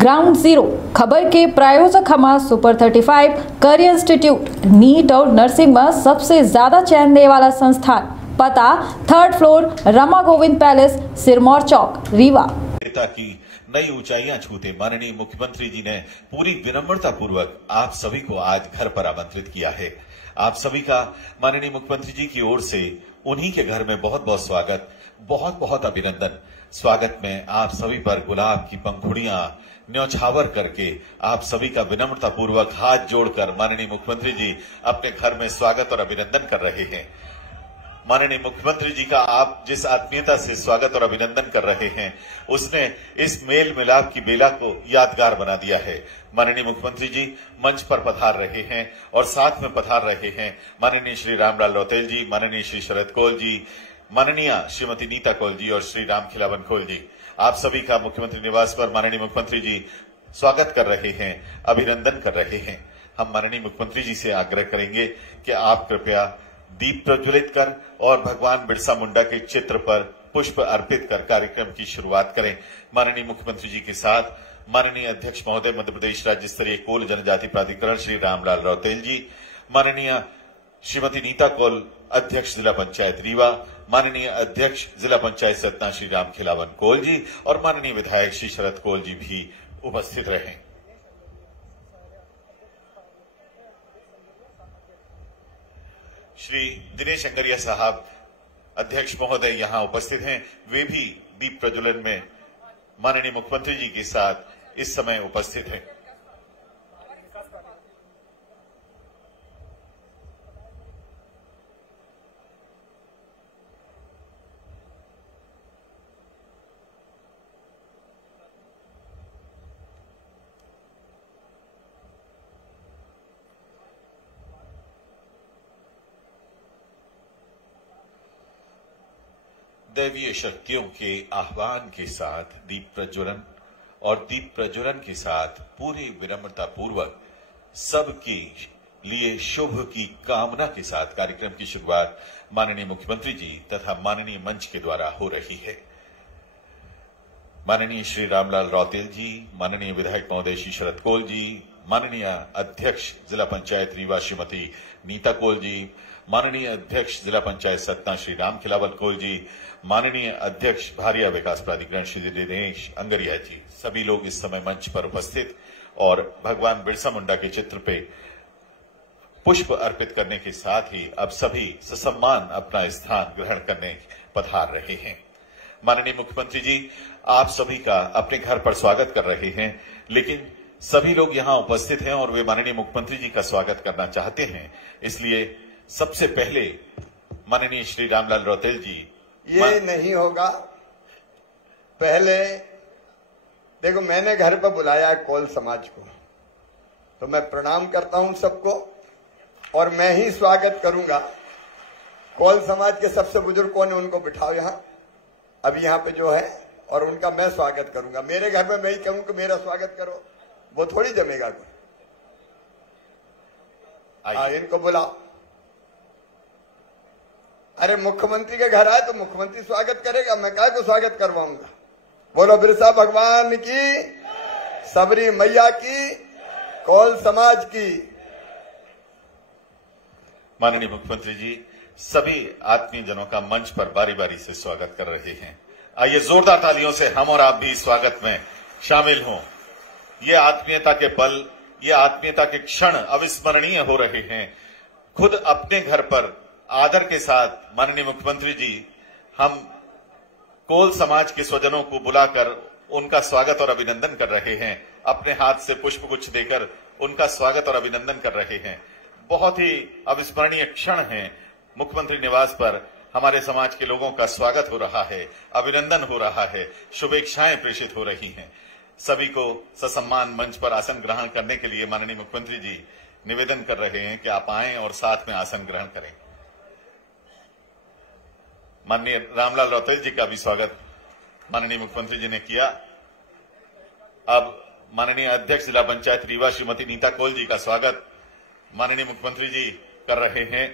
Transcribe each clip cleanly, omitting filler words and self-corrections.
Ground zero खबर के प्रायोजक हमारा सुपर 35 करियर इंस्टीट्यूट नीट और नर्सिंग में सबसे ज्यादा चयन देने वाला संस्थान। पता 3rd floor Rama Govind palace, Sirmaur Chowk, Rewa. नेता की नई ऊंचाइयां छूते माननीय मुख्यमंत्री जी ने पूरी विनम्रता पूर्वक आप सभी को आज घर पर आमंत्रित किया है। आप सभी का माननीय मुख्यमंत्री जी की ओर से उन्हीं के घर में बहुत बहुत स्वागत, बहुत बहुत अभिनंदन। स्वागत में आप सभी पर गुलाब की पंखुड़ियां न्यौछावर करके आप सभी का विनम्रता पूर्वक हाथ जोड़कर माननीय मुख्यमंत्री जी अपने घर में स्वागत और अभिनंदन कर रहे हैं। माननीय मुख्यमंत्री जी का आप जिस आत्मीयता से स्वागत और अभिनंदन कर रहे हैं, उसने इस मेल मिलाप की बेला को यादगार बना दिया है। माननीय मुख्यमंत्री जी मंच पर पधार रहे हैं और साथ में पधार रहे हैं माननीय श्री रामलाल रौतेल जी, माननीय श्री शरद कौल जी, माननीय श्रीमती नीता कौल जी और श्री राम खिलावन कौल जी। आप सभी का मुख्यमंत्री निवास पर माननीय मुख्यमंत्री जी स्वागत कर रहे हैं, अभिनंदन कर रहे हैं। हम माननीय मुख्यमंत्री जी से आग्रह करेंगे कि आप कृपया दीप प्रज्वलित कर और भगवान बिरसा मुंडा के चित्र पर पुष्प अर्पित कर कार्यक्रम की शुरुआत करें। माननीय मुख्यमंत्री जी के साथ माननीय अध्यक्ष महोदय मध्य प्रदेश राज्य स्तरीय कोल जनजाति प्राधिकरण श्री रामलाल रौतेल जी, माननीय श्रीमती नीता कौल अध्यक्ष जिला पंचायत रीवा, माननीय अध्यक्ष जिला पंचायत सतना श्री राम खिलावन कौल जी और माननीय विधायक श्री शरद कौल जी भी उपस्थित रहे। श्री दिनेश अंगरिया साहब अध्यक्ष महोदय यहां उपस्थित हैं। वे भी दीप प्रज्वलन में माननीय मुख्यमंत्री जी के साथ इस समय उपस्थित हैं। दैवीय शक्तियों के आह्वान के साथ दीप प्रज्वलन और दीप प्रज्वलन के साथ पूरी विनम्रता पूर्वक सबके लिए शुभ की कामना के साथ कार्यक्रम की शुरुआत माननीय मुख्यमंत्री जी तथा माननीय मंच के द्वारा हो रही है। माननीय श्री रामलाल रौतेल जी, माननीय विधायक महोदय श्री शरद कौल जी, माननीय अध्यक्ष जिला पंचायत रीवा श्रीमती नीता कौल जी, माननीय अध्यक्ष जिला पंचायत सतना श्री राम खिलावन कौल जी, माननीय अध्यक्ष भारिया विकास प्राधिकरण श्री दिनेश अंगरिया जी, सभी लोग इस समय मंच पर उपस्थित और भगवान बिरसा मुंडा के चित्र पे पुष्प अर्पित करने के साथ ही अब सभी ससम्मान अपना स्थान ग्रहण करने पधार रहे हैं। माननीय मुख्यमंत्री जी आप सभी का अपने घर पर स्वागत कर रहे हैं, लेकिन सभी लोग यहां उपस्थित हैं और वे माननीय मुख्यमंत्री जी का स्वागत करना चाहते हैं। इसलिए सबसे पहले माननीय श्री रामलाल रौतेल जी, ये नहीं होगा। पहले देखो, मैंने घर पर बुलाया है कौल समाज को, तो मैं प्रणाम करता हूं सबको और मैं ही स्वागत करूंगा। कौल समाज के सबसे बुजुर्ग कौन है, उनको बिठाओ यहां, अभी यहां पे जो है, और उनका मैं स्वागत करूंगा। मेरे घर में मैं ही कहूं कि मेरा स्वागत करो, वो थोड़ी जमेगा कोई। इनको बुलाओ। अरे मुख्यमंत्री के घर आए तो मुख्यमंत्री स्वागत करेगा, मैं काय को स्वागत करवाऊंगा। बोलो बिरसा भगवान की, सबरी मैया की, कौल समाज की। माननीय मुख्यमंत्री जी सभी आत्मीय जनों का मंच पर बारी बारी से स्वागत कर रहे हैं। आइए जोरदार तालियों से हम और आप भी स्वागत में शामिल हों। ये आत्मीयता के पल, ये आत्मीयता के क्षण अविस्मरणीय हो रहे हैं। खुद अपने घर पर आदर के साथ माननीय मुख्यमंत्री जी हम कौल समाज के स्वजनों को बुलाकर उनका स्वागत और अभिनंदन कर रहे हैं। अपने हाथ से पुष्पगुच्छ देकर उनका स्वागत और अभिनंदन कर रहे हैं। बहुत ही अविस्मरणीय क्षण है। मुख्यमंत्री निवास पर हमारे समाज के लोगों का स्वागत हो रहा है, अभिनंदन हो रहा है, शुभेच्छाएं प्रेषित हो रही हैं। सभी को ससम्मान मंच पर आसन ग्रहण करने के लिए माननीय मुख्यमंत्री जी निवेदन कर रहे हैं कि आप आएं और साथ में आसन ग्रहण करें। माननीय रामलाल रौतेल जी का भी स्वागत माननीय मुख्यमंत्री जी ने किया। अब माननीय अध्यक्ष जिला पंचायत रीवा श्रीमती नीता कौल जी का स्वागत माननीय मुख्यमंत्री जी कर रहे हैं।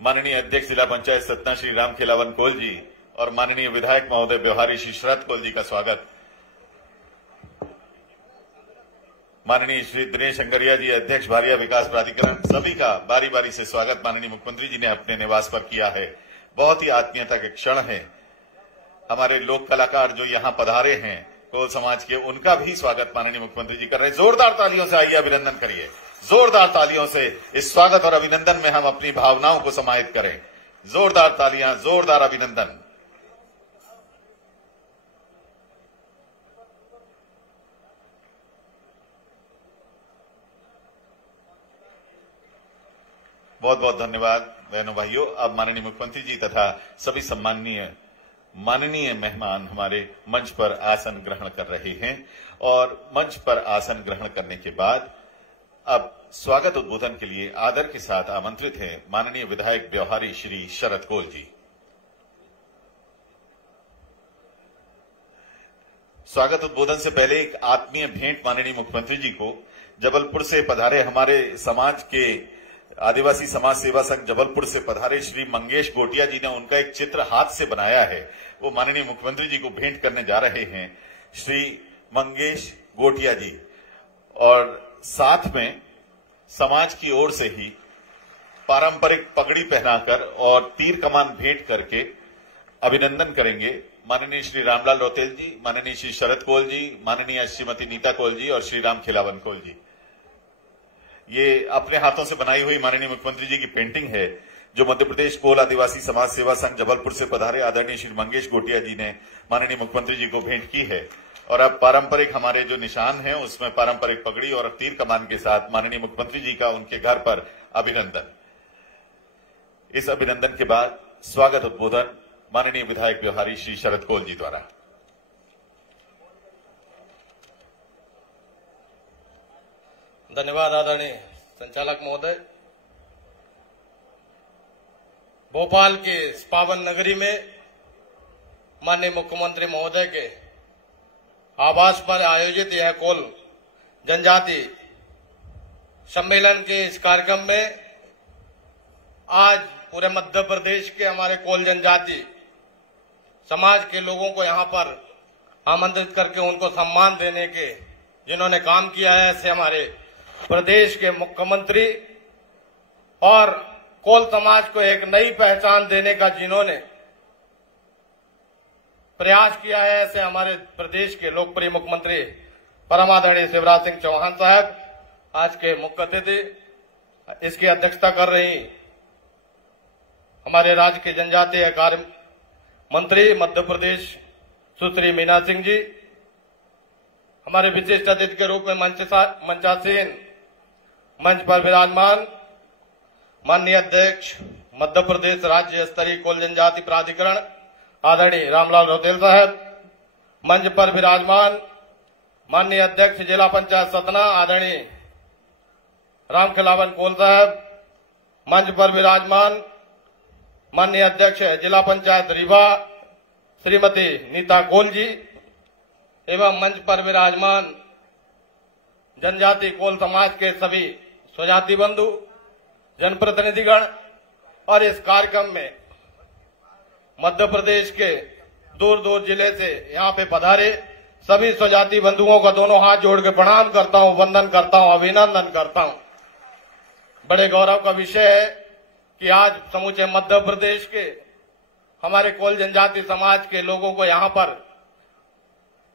माननीय अध्यक्ष जिला पंचायत सतना श्री राम खिलावन कौल जी और माननीय विधायक महोदय व्यवहारी श्री शरद कौल जी का स्वागत माननीय श्री दिनेश अंगरिया जी, अध्यक्ष भारिया विकास प्राधिकरण, सभी का बारी बारी से स्वागत माननीय मुख्यमंत्री जी ने अपने निवास पर किया है। बहुत ही आत्मीयता के क्षण है। हमारे लोक कलाकार जो यहाँ पधारे हैं कोल समाज के, उनका भी स्वागत माननीय मुख्यमंत्री जी कर रहे हैं। जोरदार तालियों से आइए अभिनंदन करिए। जोरदार तालियों से इस स्वागत और अभिनंदन में हम अपनी भावनाओं को समाहित करें। जोरदार तालियां, जोरदार अभिनंदन। बहुत बहुत धन्यवाद बहनों भाइयों। अब माननीय मुख्यमंत्री जी तथा सभी सम्माननीय माननीय मेहमान हमारे मंच पर आसन ग्रहण कर रहे हैं और मंच पर आसन ग्रहण करने के बाद अब स्वागत उद्बोधन के लिए आदर के साथ आमंत्रित हैं माननीय विधायक व्यवहारी श्री शरद कोल जी। स्वागत उद्बोधन से पहले एक आत्मीय भेंट माननीय मुख्यमंत्री जी को जबलपुर से पधारे हमारे समाज के आदिवासी समाज सेवा संघ जबलपुर से पधारे श्री मंगेश गोटिया जी ने उनका एक चित्र हाथ से बनाया है, वो माननीय मुख्यमंत्री जी को भेंट करने जा रहे हैं श्री मंगेश गोटिया जी। और साथ में समाज की ओर से ही पारंपरिक पगड़ी पहनाकर और तीर कमान भेंट करके अभिनंदन करेंगे माननीय श्री रामलाल रौतेल जी, माननीय श्री शरद कोल जी, माननीय श्रीमती नीता कोल जी और श्री राम खिलावन कोल जी। ये अपने हाथों से बनाई हुई माननीय मुख्यमंत्री जी की पेंटिंग है जो मध्य प्रदेश कोल आदिवासी समाज सेवा संघ जबलपुर से पधारे आदरणीय श्री मंगेश गोटिया जी ने माननीय मुख्यमंत्री जी को भेंट की है। और अब पारंपरिक हमारे जो निशान हैं उसमें पारंपरिक पगड़ी और तीर कमान के साथ माननीय मुख्यमंत्री जी का उनके घर पर अभिनंदन। इस अभिनंदन के बाद स्वागत उद्बोधन माननीय विधायक व्यवहारी श्री शरद कोल जी द्वारा। धन्यवाद आदरणीय संचालक महोदय। भोपाल के इस पावन नगरी में माननीय मुख्यमंत्री महोदय के आवास पर आयोजित यह कोल जनजाति सम्मेलन के इस कार्यक्रम में आज पूरे मध्य प्रदेश के हमारे कोल जनजाति समाज के लोगों को यहां पर आमंत्रित करके उनको सम्मान देने के जिन्होंने काम किया है, ऐसे हमारे प्रदेश के मुख्यमंत्री और कोल समाज को एक नई पहचान देने का जिन्होंने प्रयास किया है, ऐसे हमारे प्रदेश के लोकप्रिय मुख्यमंत्री परम आदरणीय शिवराज सिंह चौहान साहब आज के मुख्य अतिथि। इसकी अध्यक्षता कर रही हमारे राज्य के जनजातीय कार्य मंत्री मध्य प्रदेश सुश्री मीना सिंह जी। हमारे विशिष्ट अतिथि के रूप में मंचासीन मंच पर विराजमान माननीय अध्यक्ष मध्य प्रदेश राज्य स्तरीय कोल जनजाति प्राधिकरण आदरणीय रामलाल रौतेल साहब, मंच पर विराजमान माननीय अध्यक्ष जिला पंचायत सतना आदरणीय राम खिलावन कोल साहब, मंच पर विराजमान माननीय अध्यक्ष जिला पंचायत रीवा श्रीमती नीता कोल जी एवं मंच पर विराजमान जनजाति कोल समाज के सभी स्वजाति बंधु, जनप्रतिनिधिगण और इस कार्यक्रम में मध्य प्रदेश के दूर दूर जिले से यहाँ पे पधारे सभी स्वजाति बंधुओं का दोनों हाथ जोड़ के प्रणाम करता हूँ, वंदन करता हूँ, अभिनंदन करता हूँ। बड़े गौरव का विषय है कि आज समूचे मध्य प्रदेश के हमारे कोल जनजाति समाज के लोगों को यहाँ पर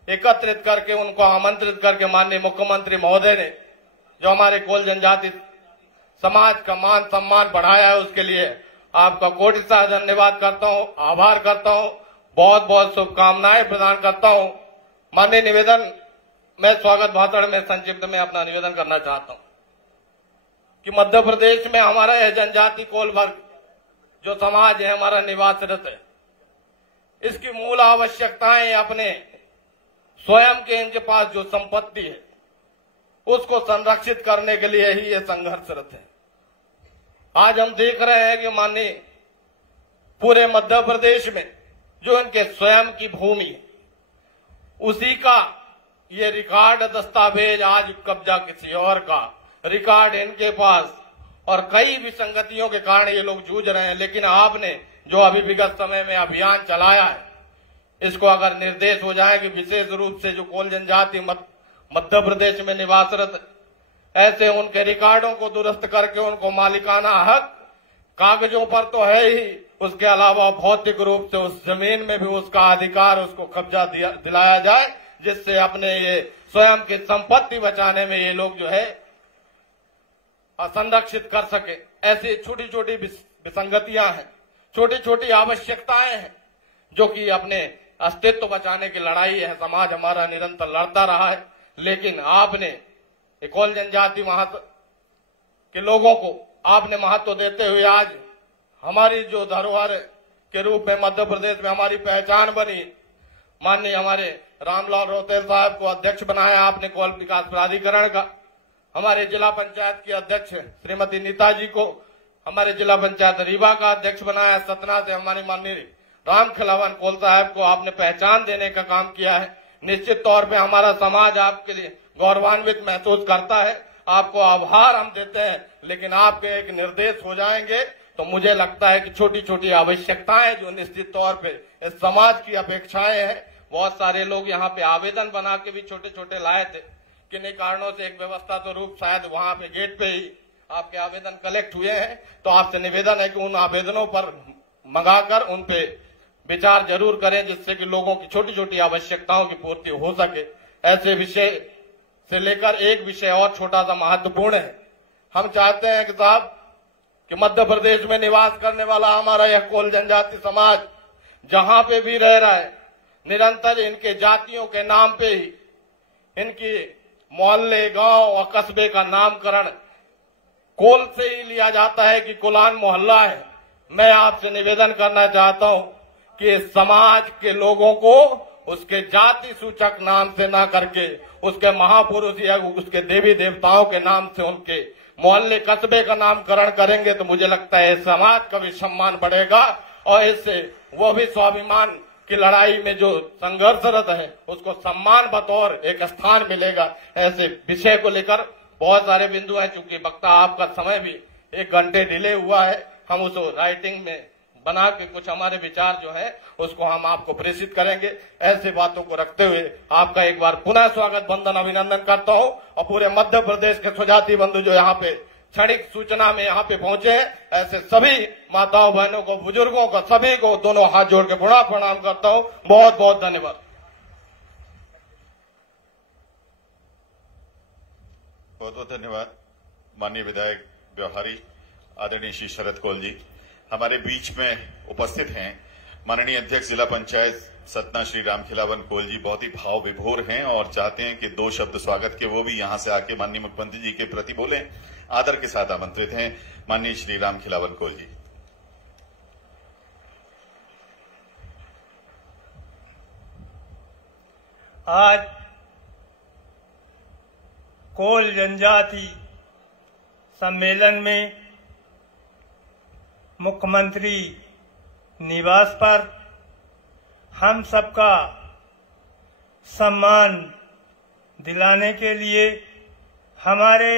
एकत्रित करके उनको आमंत्रित करके माननीय मुख्यमंत्री महोदय ने जो हमारे कोल जनजाति समाज का मान सम्मान बढ़ाया है उसके लिए आपका कोटि सा धन्यवाद करता हूं, आभार करता हूं, बहुत बहुत शुभकामनाएं प्रदान करता हूं। माननीय निवेदन, मैं स्वागत भाषण में संक्षिप्त में अपना निवेदन करना चाहता हूं कि मध्य प्रदेश में हमारा यह जनजाति कोल वर्ग जो समाज है हमारा निवासरत है, इसकी मूल आवश्यकताएं अपने स्वयं के इनके पास जो संपत्ति है उसको संरक्षित करने के लिए ही ये संघर्षरत है। आज हम देख रहे हैं कि माननीय पूरे मध्य प्रदेश में जो इनके स्वयं की भूमि है उसी का ये रिकॉर्ड दस्तावेज आज कब्जा किसी और का रिकॉर्ड इनके पास और कई विसंगतियों के कारण ये लोग जूझ रहे हैं। लेकिन आपने जो अभी विगत समय में अभियान चलाया है इसको अगर निर्देश हो जाए कि विशेष रूप से जो कोल जनजाति मध्य प्रदेश में निवासरत, ऐसे उनके रिकॉर्डों को दुरुस्त करके उनको मालिकाना हक कागजों पर तो है ही, उसके अलावा भौतिक रूप से उस जमीन में भी उसका अधिकार, उसको कब्जा दिलाया जाए, जिससे अपने ये स्वयं की संपत्ति बचाने में ये लोग जो है संरक्षित कर सके। ऐसी छोटी छोटी विसंगतियां हैं, छोटी छोटी आवश्यकताएं हैं, जो कि अपने अस्तित्व बचाने की लड़ाई है। समाज हमारा निरंतर लड़ता रहा है, लेकिन आपने कोल जनजाति के लोगों को आपने महत्व देते हुए आज हमारी जो धरोहर के रूप में मध्य प्रदेश में हमारी पहचान बनी, माननीय हमारे रामलाल रौतेल साहब को अध्यक्ष बनाया आपने कोल विकास प्राधिकरण का। हमारे जिला पंचायत की अध्यक्ष श्रीमती नीता जी को हमारे जिला पंचायत रीवा का अध्यक्ष बनाया। सतना से हमारे माननीय राम खिलावन कोल साहब को आपने पहचान देने का काम किया है। निश्चित तौर पे हमारा समाज आपके लिए गौरवान्वित महसूस करता है, आपको आभार हम देते हैं, लेकिन आपके एक निर्देश हो जाएंगे तो मुझे लगता है कि छोटी छोटी आवश्यकताएं जो निश्चित तौर पे इस समाज की अपेक्षाएं हैं, बहुत सारे लोग यहाँ पे आवेदन बना के भी छोटे छोटे लाए थे, किन्हीं कारणों से एक व्यवस्था तो रूप शायद वहां पे गेट पे ही आपके आवेदन कलेक्ट हुए हैं, तो आपसे निवेदन है कि उन आवेदनों पर मंगाकर उन पे विचार जरूर करें, जिससे कि लोगों की छोटी छोटी आवश्यकताओं की पूर्ति हो सके। ऐसे विषय से लेकर एक विषय और छोटा सा महत्वपूर्ण है। हम चाहते हैं कि साहब कि मध्य प्रदेश में निवास करने वाला हमारा यह कोल जनजाति समाज जहां पे भी रह रहा है, निरंतर इनके जातियों के नाम पे ही इनकी मोहल्ले, गांव और कस्बे का नामकरण कोल से ही लिया जाता है कि कोलान मोहल्ला है। मैं आपसे निवेदन करना चाहता हूं कि समाज के लोगों को उसके जाति सूचक नाम से ना करके उसके महापुरुष या उसके देवी देवताओं के नाम से उनके मोहल्ले, कस्बे का नामकरण करेंगे तो मुझे लगता है समाज का भी सम्मान बढ़ेगा और इससे वो भी स्वाभिमान की लड़ाई में जो संघर्षरत है उसको सम्मान बतौर एक स्थान मिलेगा। ऐसे विषय को लेकर बहुत सारे बिंदु हैं, चूंकि वक्ता आपका समय भी 1 घंटे डिले हुआ है, हम उसको राइटिंग में बना के कुछ हमारे विचार जो है उसको हम आपको प्रेषित करेंगे। ऐसे बातों को रखते हुए आपका एक बार पुनः स्वागत, वंदन, अभिनंदन करता हूं और पूरे मध्य प्रदेश के स्वजाति बंधु जो यहाँ पे क्षणिक सूचना में यहाँ पे पहुंचे हैं, ऐसे सभी माताओं बहनों को, बुजुर्गों को, सभी को दोनों हाथ जोड़ के पुनः प्रणाम करता हूं। बहुत बहुत धन्यवाद। बहुत बहुत धन्यवाद माननीय विधायक व्यवहारी आदरणीय श्री शरद कोल जी। हमारे बीच में उपस्थित हैं माननीय अध्यक्ष जिला पंचायत सतना श्री राम खिलावन कोल जी। बहुत ही भाव विभोर हैं और चाहते हैं कि 2 शब्द स्वागत के वो भी यहां से आके माननीय मुख्यमंत्री जी के प्रति बोलें। आदर के साथ आमंत्रित हैं माननीय श्री राम खिलावन कोल जी। आज कोल जनजाति सम्मेलन में मुख्यमंत्री निवास पर हम सबका सम्मान दिलाने के लिए हमारे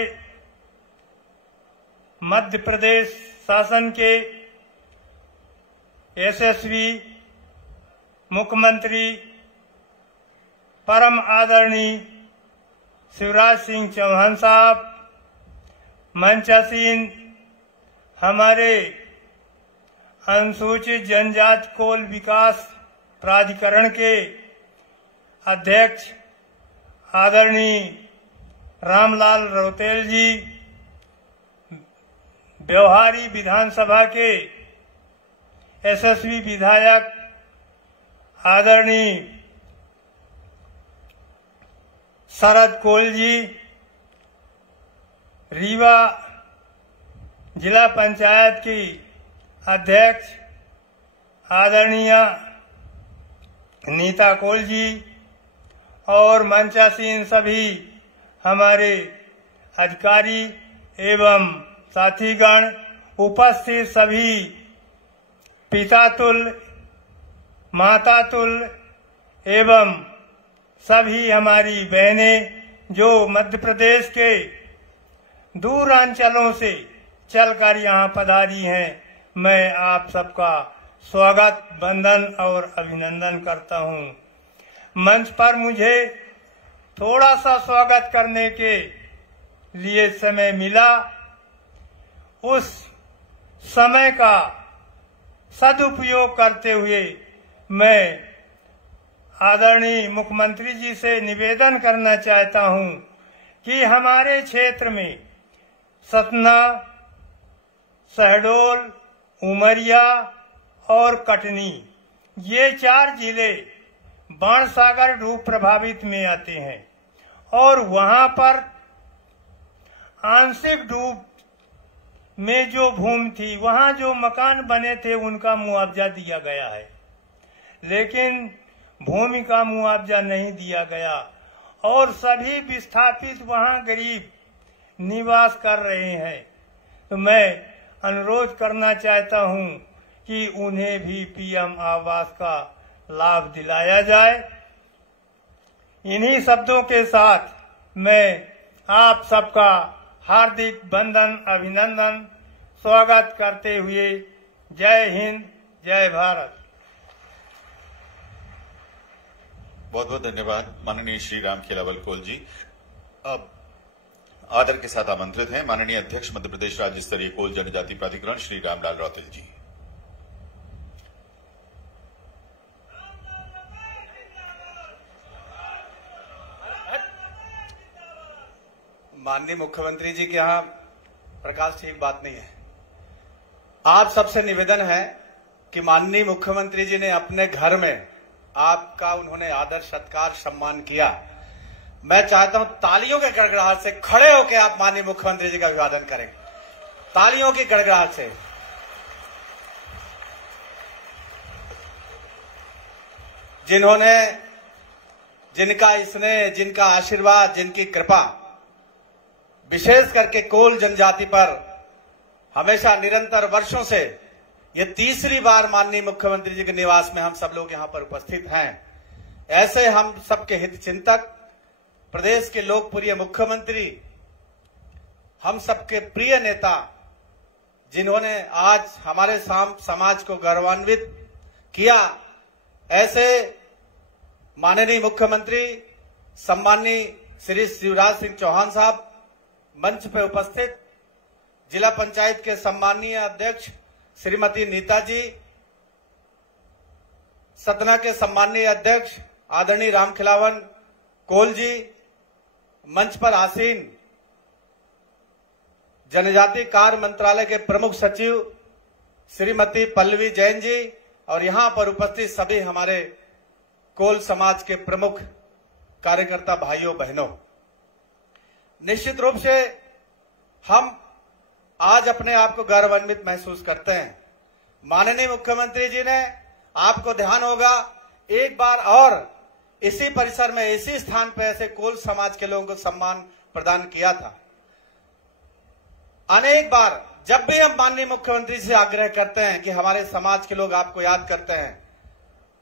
मध्य प्रदेश शासन के यशस्वी मुख्यमंत्री परम आदरणीय शिवराज सिंह चौहान साहब, मंचासीन हमारे अनुसूचित जनजाति कोल विकास प्राधिकरण के अध्यक्ष आदरणीय रामलाल रौतेल जी, व्यवहारी विधानसभा के यशस्वी विधायक आदरणीय शरद कोल जी, रीवा जिला पंचायत की अध्यक्ष आदरणीय नीता कोल जी और मंचासीन सभी हमारे अधिकारी एवं साथीगण, उपस्थित सभी पितातुल्य, मातातुल्य एवं सभी हमारी बहनें जो मध्य प्रदेश के दूर अंचलों से चलकर यहाँ पधारी हैं, मैं आप सबका स्वागत, वंदन और अभिनंदन करता हूँ। मंच पर मुझे थोड़ा सा स्वागत करने के लिए समय मिला, उस समय का सदुपयोग करते हुए मैं आदरणीय मुख्यमंत्री जी से निवेदन करना चाहता हूं कि हमारे क्षेत्र में सतना, शहडोल, उमरिया और कटनी, ये 4 जिले बाणसागर डूब प्रभावित में आते हैं और वहां पर आंशिक डूब में जो भूमि थी, वहां जो मकान बने थे उनका मुआवजा दिया गया है, लेकिन भूमि का मुआवजा नहीं दिया गया और सभी विस्थापित वहां गरीब निवास कर रहे हैं। तो मैं अनुरोध करना चाहता हूं कि उन्हें भी पीएम आवास का लाभ दिलाया जाए। इन्हीं शब्दों के साथ मैं आप सबका हार्दिक वंदन, अभिनंदन, स्वागत करते हुए जय हिंद, जय भारत। बहुत बहुत धन्यवाद माननीय श्री राम खेलावल कोल जी। अब आदर के साथ आमंत्रित हैं माननीय अध्यक्ष मध्य प्रदेश राज्य स्तरीय कोल जनजाति प्राधिकरण श्री रामलाल रौतेल जी। माननीय मुख्यमंत्री जी के यहाँ प्रकाश ठीक बात नहीं है। आप सबसे निवेदन है कि माननीय मुख्यमंत्री जी ने अपने घर में आपका उन्होंने आदर, सत्कार, सम्मान किया। मैं चाहता हूं तालियों के गड़गड़ाहट से खड़े होकर आप माननीय मुख्यमंत्री जी का अभिवादन करें, तालियों की गड़गड़ाहट से। जिनका स्नेह, जिनका आशीर्वाद, जिनकी कृपा विशेष करके कोल जनजाति पर हमेशा निरंतर वर्षों से, ये तीसरी बार माननीय मुख्यमंत्री जी के निवास में हम सब लोग यहां पर उपस्थित हैं। ऐसे हम सबके हित चिंतक, प्रदेश के लोकप्रिय मुख्यमंत्री, हम सबके प्रिय नेता, जिन्होंने आज हमारे समाज को गौरवान्वित किया, ऐसे माननीय मुख्यमंत्री सम्माननीय श्री शिवराज सिंह चौहान साहब, मंच पे उपस्थित जिला पंचायत के सम्माननीय अध्यक्ष श्रीमती नीता जी, सतना के सम्माननीय अध्यक्ष आदरणीय राम खिलावन कोल जी, मंच पर आसीन जनजाति कार्य मंत्रालय के प्रमुख सचिव श्रीमती पल्लवी जैन जी और यहां पर उपस्थित सभी हमारे कोल समाज के प्रमुख कार्यकर्ता भाइयों बहनों, निश्चित रूप से हम आज अपने आप को गौरवान्वित महसूस करते हैं। माननीय मुख्यमंत्री जी ने, आपको ध्यान होगा, एक बार और इसी परिसर में, इसी स्थान पर ऐसे कोल समाज के लोगों को सम्मान प्रदान किया था। अनेक बार जब भी हम माननीय मुख्यमंत्री से आग्रह करते हैं कि हमारे समाज के लोग आपको याद करते हैं,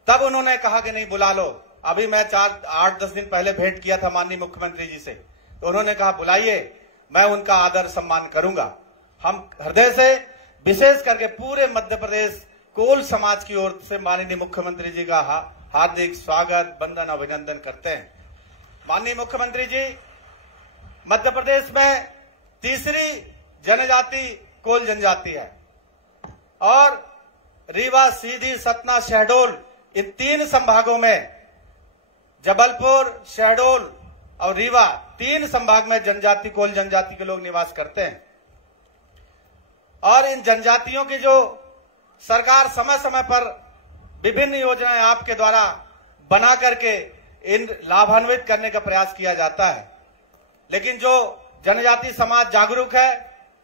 तब उन्होंने कहा कि नहीं, बुला लो। अभी मैं 8-10 दिन पहले भेंट किया था माननीय मुख्यमंत्री जी से, तो उन्होंने कहा बुलाइए, मैं उनका आदर सम्मान करूंगा। हम हृदय से, विशेष करके पूरे मध्य प्रदेश कोल समाज की ओर से माननीय मुख्यमंत्री जी का हार्दिक स्वागत, वंदन, अभिनंदन करते हैं। माननीय मुख्यमंत्री जी, मध्य प्रदेश में तीसरी जनजाति कोल जनजाति है और रीवा, सीधी, सतना, शहडोल, इन 3 संभागों में, जबलपुर, शहडोल और रीवा, 3 संभाग में जनजाति कोल जनजाति के लोग निवास करते हैं। और इन जनजातियों की जो सरकार समय समय पर विभिन्न योजनाएं आपके द्वारा बना करके इन लाभान्वित करने का प्रयास किया जाता है, लेकिन जो जनजाति समाज जागरूक है,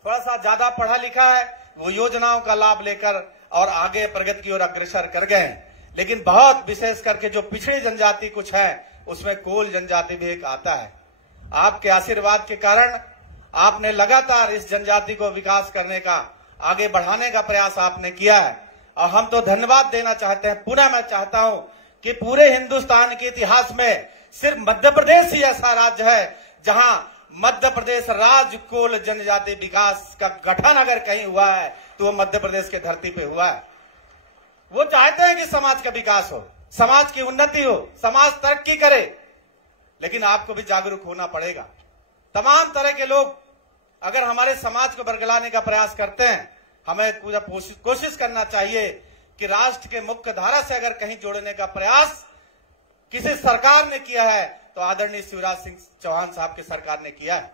थोड़ा सा ज्यादा पढ़ा लिखा है, वो योजनाओं का लाभ लेकर और आगे प्रगति की ओर अग्रसर कर गए हैं। लेकिन बहुत विशेष करके जो पिछड़ी जनजाति कुछ है, उसमें कोल जनजाति भी एक आता है। आपके आशीर्वाद के कारण आपने लगातार इस जनजाति को विकास करने का, आगे बढ़ाने का प्रयास आपने किया है और हम तो धन्यवाद देना चाहते हैं। पुनः मैं चाहता हूं कि पूरे हिंदुस्तान के इतिहास में सिर्फ मध्य प्रदेश ही ऐसा राज्य है जहां मध्य प्रदेश राज्य कोल जनजाति विकास का गठन अगर कहीं हुआ है तो वो मध्य प्रदेश के धरती पे हुआ है। वो चाहते हैं कि समाज का विकास हो, समाज की उन्नति हो, समाज तरक्की करे, लेकिन आपको भी जागरूक होना पड़ेगा। तमाम तरह के लोग अगर हमारे समाज को बरगलाने का प्रयास करते हैं, हमें पूरा कोशिश करना चाहिए कि राष्ट्र के मुख्य धारा से अगर कहीं जोड़ने का प्रयास किसी सरकार ने किया है तो आदरणीय शिवराज सिंह चौहान साहब की सरकार ने किया है।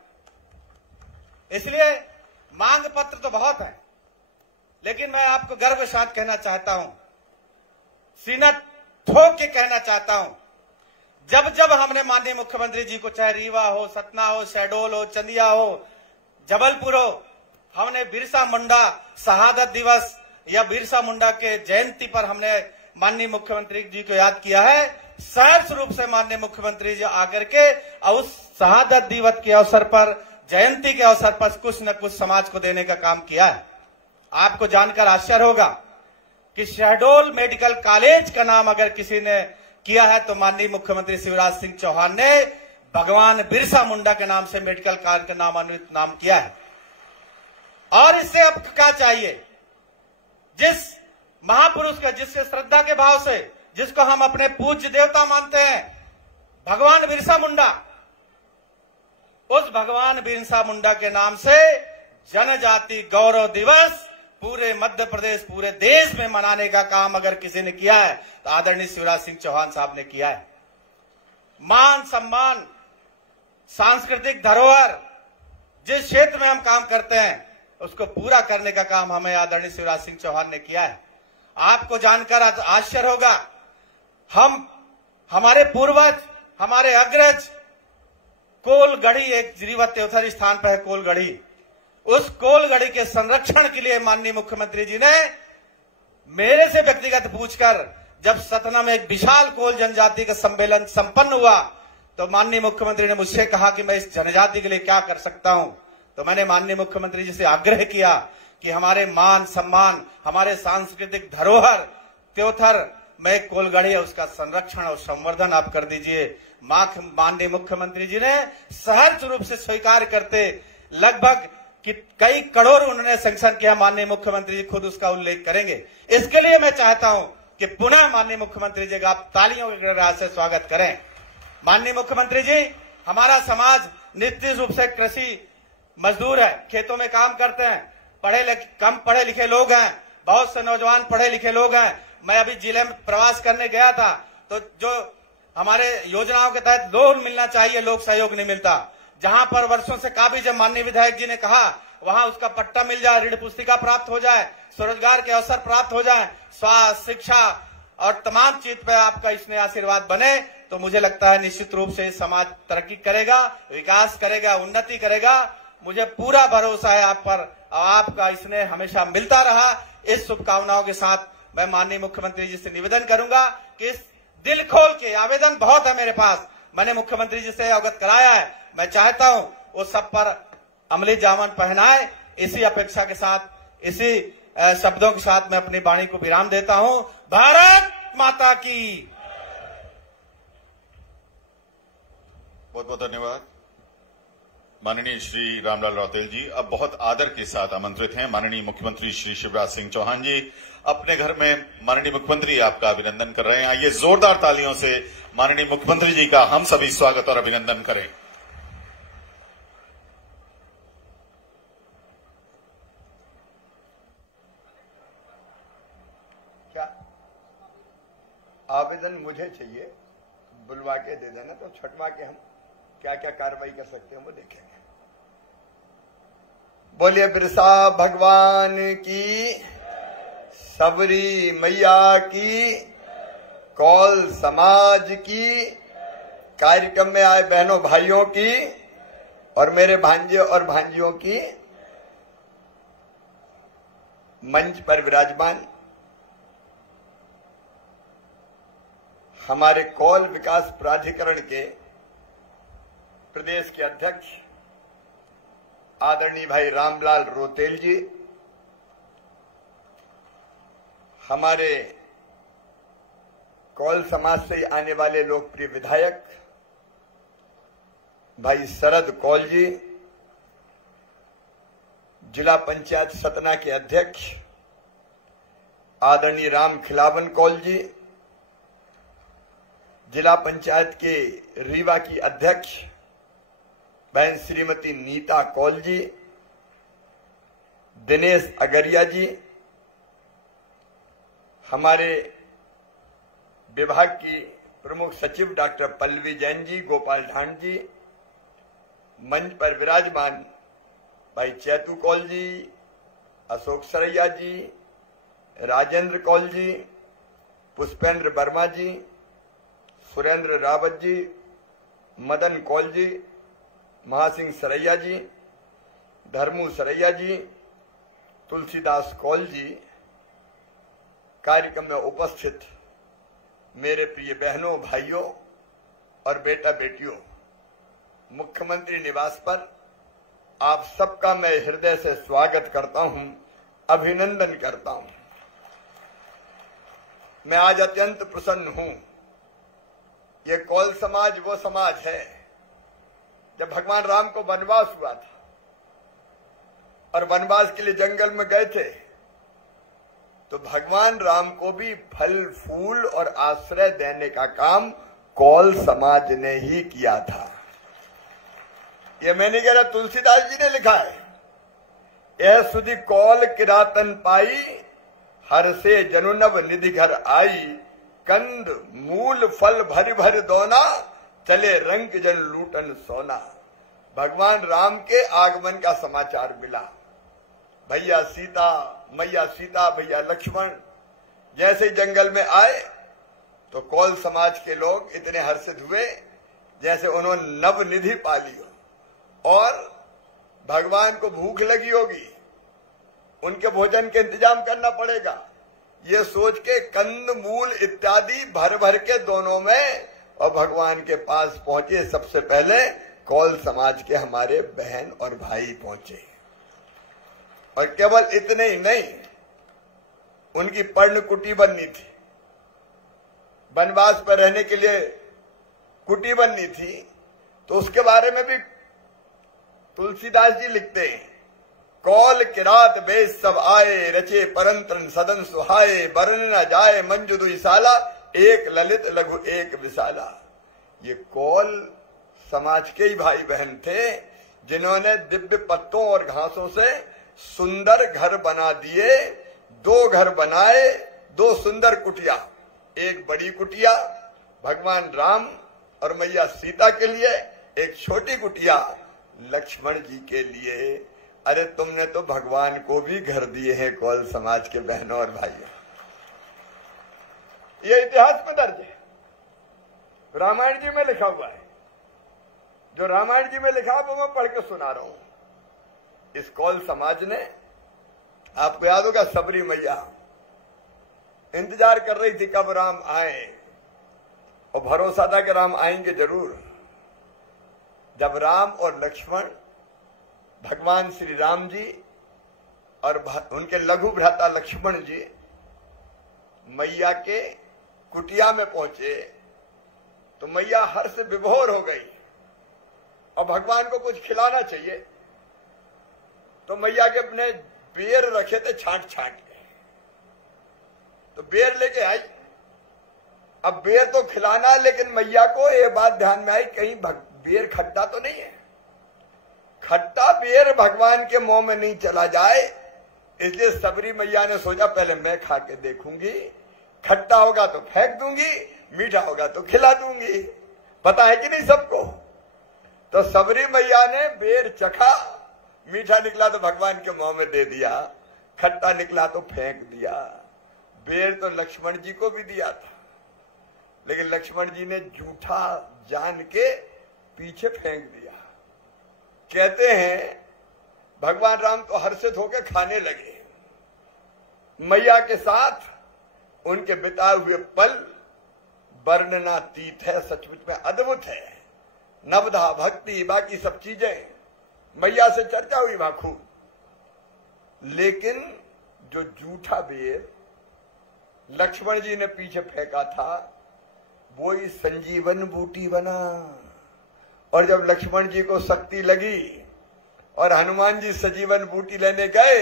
इसलिए मांग पत्र तो बहुत है, लेकिन मैं आपको गर्व के साथ कहना चाहता हूं, सीना ठोक के कहना चाहता हूं, जब जब हमने माननीय मुख्यमंत्री जी को, चाहे रीवा हो, सतना हो, शहडोल हो, चंदिया हो, जबलपुर हो, हमने बिरसा मुंडा शहादत दिवस या बिरसा मुंडा के जयंती पर हमने माननीय मुख्यमंत्री जी को याद किया है। सहज रूप से माननीय मुख्यमंत्री जी आकर के उस शहादत दिवस के अवसर पर, जयंती के अवसर पर कुछ न कुछ समाज को देने का काम किया है। आपको जानकर आश्चर्य होगा कि शहडोल मेडिकल कॉलेज का नाम अगर किसी ने किया है तो माननीय मुख्यमंत्री शिवराज सिंह चौहान ने भगवान बिरसा मुंडा के नाम से मेडिकल कॉलेज का नामान्वित नाम किया है। और इससे अब क्या चाहिए? जिस महापुरुष का, जिससे श्रद्धा के भाव से, जिसको हम अपने पूज्य देवता मानते हैं, भगवान बिरसा मुंडा, उस भगवान बिरसा मुंडा के नाम से जनजाति गौरव दिवस पूरे मध्य प्रदेश, पूरे देश में मनाने का काम अगर किसी ने किया है तो आदरणीय शिवराज सिंह चौहान साहब ने किया है। मान सम्मान, सांस्कृतिक धरोहर, जिस क्षेत्र में हम काम करते हैं उसको पूरा करने का काम हमें आदरणीय शिवराज सिंह चौहान ने किया है। आपको जानकर आश्चर्य होगा, हमारे पूर्वज, हमारे अग्रज, कोलगढ़ी एक रीवा त्योथर स्थान पर है कोलगढ़ी, उस कोलगढ़ी के संरक्षण के लिए माननीय मुख्यमंत्री जी ने मेरे से व्यक्तिगत पूछकर, जब सतना में एक विशाल कोल जनजाति का सम्मेलन संपन्न हुआ तो माननीय मुख्यमंत्री ने मुझसे कहा कि मैं इस जनजाति के लिए क्या कर सकता हूं। तो मैंने माननीय मुख्यमंत्री जी से आग्रह किया कि हमारे मान सम्मान, हमारे सांस्कृतिक धरोहर त्योथर में कोलगढ़ी है, उसका संरक्षण और संवर्धन आप कर दीजिए। माननीय मुख्यमंत्री जी ने सहज रूप से स्वीकार करते लगभग कि कई करोड़ उन्होंने सैंक्शन किया। माननीय मुख्यमंत्री जी खुद उसका उल्लेख करेंगे। इसके लिए मैं चाहता हूं कि पुनः माननीय मुख्यमंत्री जी का आप तालियों के गणराज से स्वागत करें। माननीय मुख्यमंत्री जी, हमारा समाज निश्चित रूप से कृषि मजदूर है, खेतों में काम करते हैं, कम पढ़े लिखे लोग हैं, बहुत से नौजवान पढ़े लिखे लोग हैं। मैं अभी जिले में प्रवास करने गया था तो जो हमारे योजनाओं के तहत लोन मिलना चाहिए, लोग सहयोग नहीं मिलता। जहां पर वर्षों से काबिज है, माननीय विधायक जी ने कहा वहां उसका पट्टा मिल जाए, ऋण पुस्तिका प्राप्त हो जाए, स्वरोजगार के अवसर प्राप्त हो जाए, स्वास्थ्य, शिक्षा और तमाम चीज पे आपका इसमें आशीर्वाद बने तो मुझे लगता है निश्चित रूप से समाज तरक्की करेगा, विकास करेगा, उन्नति करेगा। मुझे पूरा भरोसा है आप पर और आपका इसने हमेशा मिलता रहा। इस शुभकामनाओं के साथ मैं माननीय मुख्यमंत्री जी से निवेदन करूंगा कि इस दिल खोल के, आवेदन बहुत है मेरे पास, मैंने मुख्यमंत्री जी से अवगत कराया है, मैं चाहता हूं वो सब पर अमली जामन पहनाए। इसी अपेक्षा के साथ, इसी शब्दों के साथ मैं अपनी वाणी को विराम देता हूं। भारत माता की। बहुत बहुत धन्यवाद। माननीय श्री रामलाल रौतेल जी अब बहुत आदर के साथ आमंत्रित हैं माननीय मुख्यमंत्री श्री शिवराज सिंह चौहान जी। अपने घर में माननीय मुख्यमंत्री आपका अभिनंदन कर रहे हैं। आइए जोरदार तालियों से माननीय मुख्यमंत्री जी का हम सभी स्वागत और अभिनंदन करें। क्या आवेदन मुझे चाहिए, बुलवा के दे देना तो छटवा के हम क्या क्या कार्रवाई कर सकते हैं वो देखेंगे। बोलिए बिरसा भगवान की, सबरी मैया की, कौल समाज की, कार्यक्रम में आए बहनों भाइयों की और मेरे भांजे और भांजियों की, मंच पर विराजमान हमारे कौल विकास प्राधिकरण के प्रदेश के अध्यक्ष आदरणीय भाई रामलाल रौतेल जी, हमारे कौल समाज से आने वाले लोकप्रिय विधायक भाई शरद कौल जी, जिला पंचायत सतना के अध्यक्ष आदरणीय राम खिलावन कौल जी, जिला पंचायत के रीवा की अध्यक्ष बहन श्रीमती नीता कौल जी, दिनेश अगरिया जी, हमारे विभाग की प्रमुख सचिव डॉक्टर पल्लवी जैन जी, गोपाल ढांड जी, मंच पर विराजमान भाई चैतू कौल जी, अशोक सरैया जी, राजेंद्र कौल जी, पुष्पेंद्र वर्मा जी, सुरेंद्र रावत जी, मदन कौल जी, महासिंह सरैया जी, धर्मू सरैया जी, तुलसीदास कौल जी, कार्यक्रम में उपस्थित मेरे प्रिय बहनों, भाइयों और बेटा बेटियों, मुख्यमंत्री निवास पर आप सबका मैं हृदय से स्वागत करता हूं, अभिनंदन करता हूं। मैं आज अत्यंत प्रसन्न हूं। ये कौल समाज वो समाज है, जब भगवान राम को वनवास हुआ था और वनवास के लिए जंगल में गए थे, तो भगवान राम को भी फल फूल और आश्रय देने का काम कौल समाज ने ही किया था। ये मैं नहीं कह रहा, तुलसीदास जी ने लिखा है, यह सुधि कौल किरातन पाई, हर से जनुनव निधि घर आई, कंद मूल फल भर भर दोना, चले रंग जन लूटन सोना। भगवान राम के आगमन का समाचार मिला। भैया सीता, मैया सीता, भैया लक्ष्मण जैसे जंगल में आए तो कौल समाज के लोग इतने हर्षित हुए जैसे उन्होंने नव निधि पाली हो, और भगवान को भूख लगी होगी, उनके भोजन के इंतजाम करना पड़ेगा, ये सोच के कंद मूल इत्यादि भर भर के दोनों में और भगवान के पास पहुंचे। सबसे पहले कौल समाज के हमारे बहन और भाई पहुंचे, और केवल इतने ही नहीं, उनकी पर्ण कुटी बननी थी, वनवास पर रहने के लिए कुटी बननी थी, तो उसके बारे में भी तुलसीदास जी लिखते हैं, कौल किरात बेश सब आए, रचे परंतन सदन सुहाए, बरन न जाए मंजु दुई साला, एक ललित लघु एक विशाला। ये कौल समाज के ही भाई बहन थे जिन्होंने दिव्य पत्तों और घासों से सुंदर घर बना दिए। 2 घर बनाए, 2 सुंदर कुटिया, एक बड़ी कुटिया भगवान राम और मैया सीता के लिए, एक छोटी कुटिया लक्ष्मण जी के लिए। अरे तुमने तो भगवान को भी घर दिए हैं कौल समाज के बहनों और भाइयों। ये इतिहास में दर्ज है, रामायण जी में लिखा हुआ है। जो रामायण जी में लिखा है वो मैं पढ़ के सुना रहा हूं। इस कौल समाज ने, आपको याद होगा, सबरी मैया इंतजार कर रही थी कब राम आए, और भरोसा था कि राम आएंगे जरूर। जब राम और लक्ष्मण, भगवान श्री राम जी और उनके लघु भ्राता लक्ष्मण जी मैया के कुटिया में पहुंचे, तो मैया हर्ष विभोर हो गई और भगवान को कुछ खिलाना चाहिए, तो मैया के अपने बेर रखे थे छांट छांट के, तो बेर लेके आई। अब बेर तो खिलाना, लेकिन मैया को ये बात ध्यान में आई, कहीं बेर खट्टा तो नहीं है, खट्टा बेर भगवान के मुंह में नहीं चला जाए। इसलिए सबरी मैया ने सोचा पहले मैं खा के देखूंगी, खट्टा होगा तो फेंक दूंगी, मीठा होगा तो खिला दूंगी। पता है कि नहीं सबको? तो सबरी मैया ने बेर चखा, मीठा निकला तो भगवान के मुंह में दे दिया, खट्टा निकला तो फेंक दिया। बेर तो लक्ष्मण जी को भी दिया था, लेकिन लक्ष्मण जी ने जूठा जान के पीछे फेंक दिया। कहते हैं भगवान राम तो हर्षित होकर खाने लगे। मैया के साथ उनके बिताए हुए पल वर्णनातीत है, सचमुच में अद्भुत है। नवधा, भक्ति, बाकी सब चीजें, मैया से चर्चा हुई वहां खूब। लेकिन जो जूठा बेर लक्ष्मण जी ने पीछे फेंका था, वो ही संजीवन बूटी बना। और जब लक्ष्मण जी को शक्ति लगी और हनुमान जी सजीवन बूटी लेने गए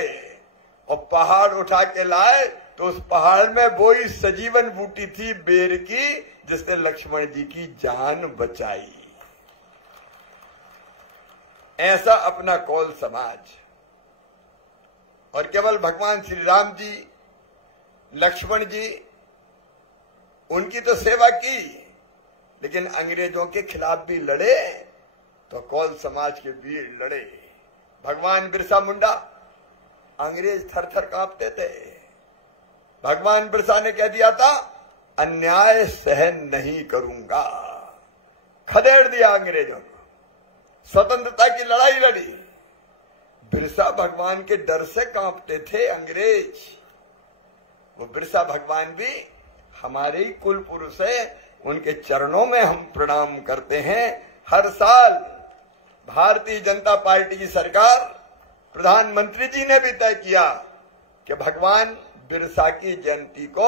और पहाड़ उठा के लाए, तो उस पहाड़ में वो ही सजीवन बूटी थी बेर की, जिसने लक्ष्मण जी की जान बचाई। ऐसा अपना कौल समाज। और केवल भगवान श्री राम जी, लक्ष्मण जी, उनकी तो सेवा की, लेकिन अंग्रेजों के खिलाफ भी लड़े, तो कौल समाज के वीर लड़े। भगवान बिरसा मुंडा, अंग्रेज थर थर कांपते थे। भगवान बिरसा ने कह दिया था, अन्याय सहन नहीं करूंगा। खदेड़ दिया अंग्रेजों को, स्वतंत्रता की लड़ाई लड़ी। बिरसा भगवान के डर से कांपते थे अंग्रेज। वो बिरसा भगवान भी हमारे ही कुल पुरुष है, उनके चरणों में हम प्रणाम करते हैं। हर साल भारतीय जनता पार्टी की सरकार, प्रधानमंत्री जी ने भी तय किया कि भगवान बिरसा की जयंती को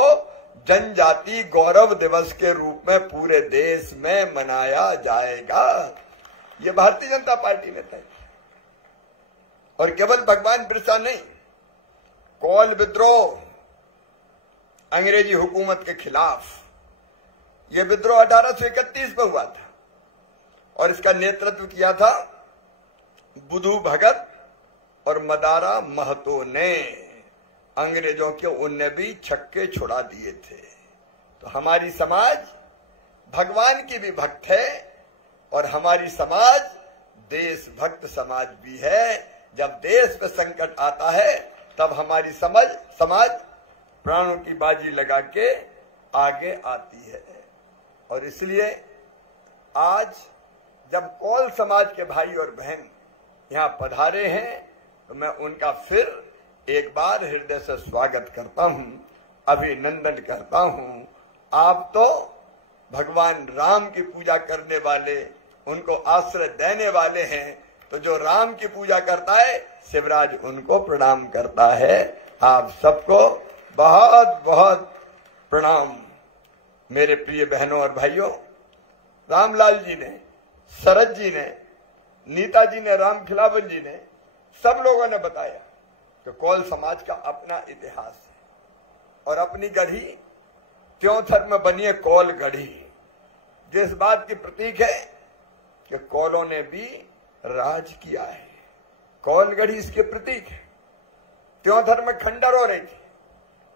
जनजाति गौरव दिवस के रूप में पूरे देश में मनाया जाएगा। ये भारतीय जनता पार्टी ने तय किया। और केवल भगवान बिरसा नहीं, कौल विद्रोह अंग्रेजी हुकूमत के खिलाफ, यह विद्रोह 1831 में हुआ था और इसका नेतृत्व किया था बुधू भगत और मदारा महतो ने। अंग्रेजों के उनने भी छक्के छुड़ा दिए थे। तो हमारी समाज भगवान की भी भक्त है और हमारी समाज देशभक्त समाज भी है। जब देश पे संकट आता है तब हमारी समाज प्राणों की बाजी लगा के आगे आती है। और इसलिए आज जब कौल समाज के भाई और बहन यहाँ पधारे हैं तो मैं उनका फिर एक बार हृदय से स्वागत करता हूँ, अभिनंदन करता हूँ। आप तो भगवान राम की पूजा करने वाले, उनको आश्रय देने वाले हैं, तो जो राम की पूजा करता है शिवराज उनको प्रणाम करता है। आप सबको बहुत बहुत प्रणाम। मेरे प्रिय बहनों और भाइयों, रामलाल जी ने, शरद जी ने, नीता जी ने, राम खिलावन जी ने, सब लोगों ने बताया कि कौल समाज का अपना इतिहास है और अपनी गढ़ी त्योंथर में बनी है कौल गढ़ी, जो इस बात की प्रतीक है कि कौलों ने भी राज किया है। कौल गढ़ी इसके प्रतीक है। त्योंथर में खंडर हो रही थी।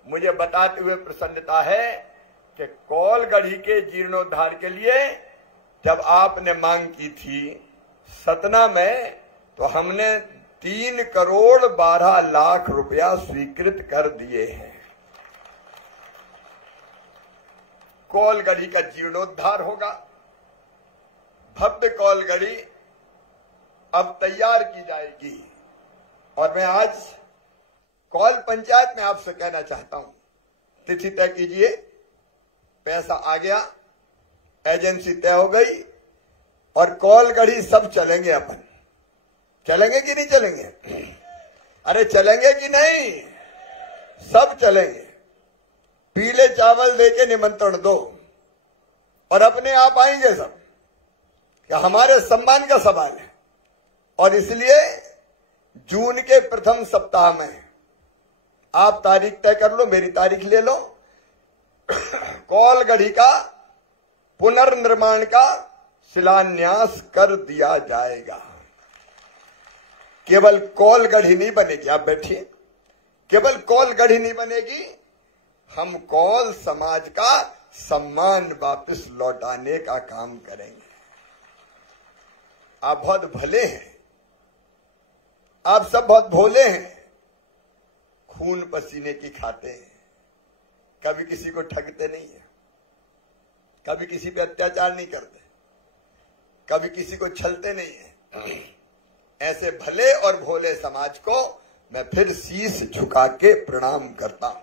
मुझे बताते हुए प्रसन्नता है कि कौल गढ़ी के जीर्णोद्धार के लिए जब आपने मांग की थी सतना में, तो हमने 3 करोड़ 12 लाख रुपया स्वीकृत कर दिए हैं। कौल गढ़ी का जीर्णोद्धार होगा। भव्य कौल गढ़ी अब तैयार की जाएगी। और मैं आज कौल पंचायत में आपसे कहना चाहता हूं, तिथि तय कीजिए, पैसा आ गया, एजेंसी तय हो गई और कौल गढ़ी सब चलेंगे। अपन चलेंगे कि नहीं चलेंगे? अरे चलेंगे कि नहीं? सब चलेंगे। पीले चावल देके निमंत्रण दो और अपने आप आएंगे सब। क्या हमारे सम्मान का सवाल है। और इसलिए जून के प्रथम सप्ताह में आप तारीख तय कर लो, मेरी तारीख ले लो, कौल गढ़ी का पुनर्निर्माण का शिलान्यास कर दिया जाएगा। केवल कौल गढ़ी नहीं बनेगी, आप बैठिए, केवल कौल गढ़ी नहीं बनेगी, हम कौल समाज का सम्मान वापस लौटाने का काम करेंगे। आप बहुत भले हैं, आप सब बहुत भोले हैं, खून पसीने की खाते हैं, कभी किसी को ठगते नहीं है, कभी किसी पे अत्याचार नहीं करते, कभी किसी को छलते नहीं है। ऐसे भले और भोले समाज को मैं फिर शीश झुका के प्रणाम करता हूं।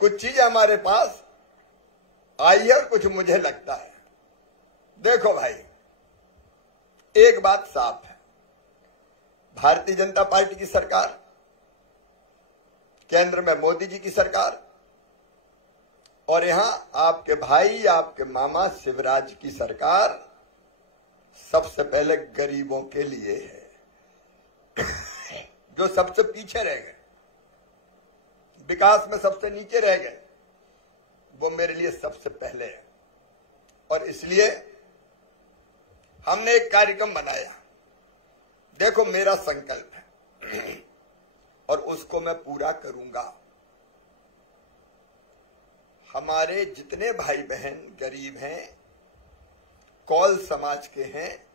कुछ चीजें हमारे पास आई है और कुछ मुझे लगता है। देखो भाई, एक बात साफ है, भारतीय जनता पार्टी की सरकार, केंद्र में मोदी जी की सरकार और यहां आपके भाई, आपके मामा शिवराज की सरकार सबसे पहले गरीबों के लिए है, जो सबसे पीछे रह गए। विकास में सबसे नीचे रह गए, वो मेरे लिए सबसे पहले है। और इसलिए हमने एक कार्यक्रम बनाया। देखो, मेरा संकल्प है और उसको मैं पूरा करूंगा। हमारे जितने भाई बहन गरीब हैं, कौल समाज के हैं,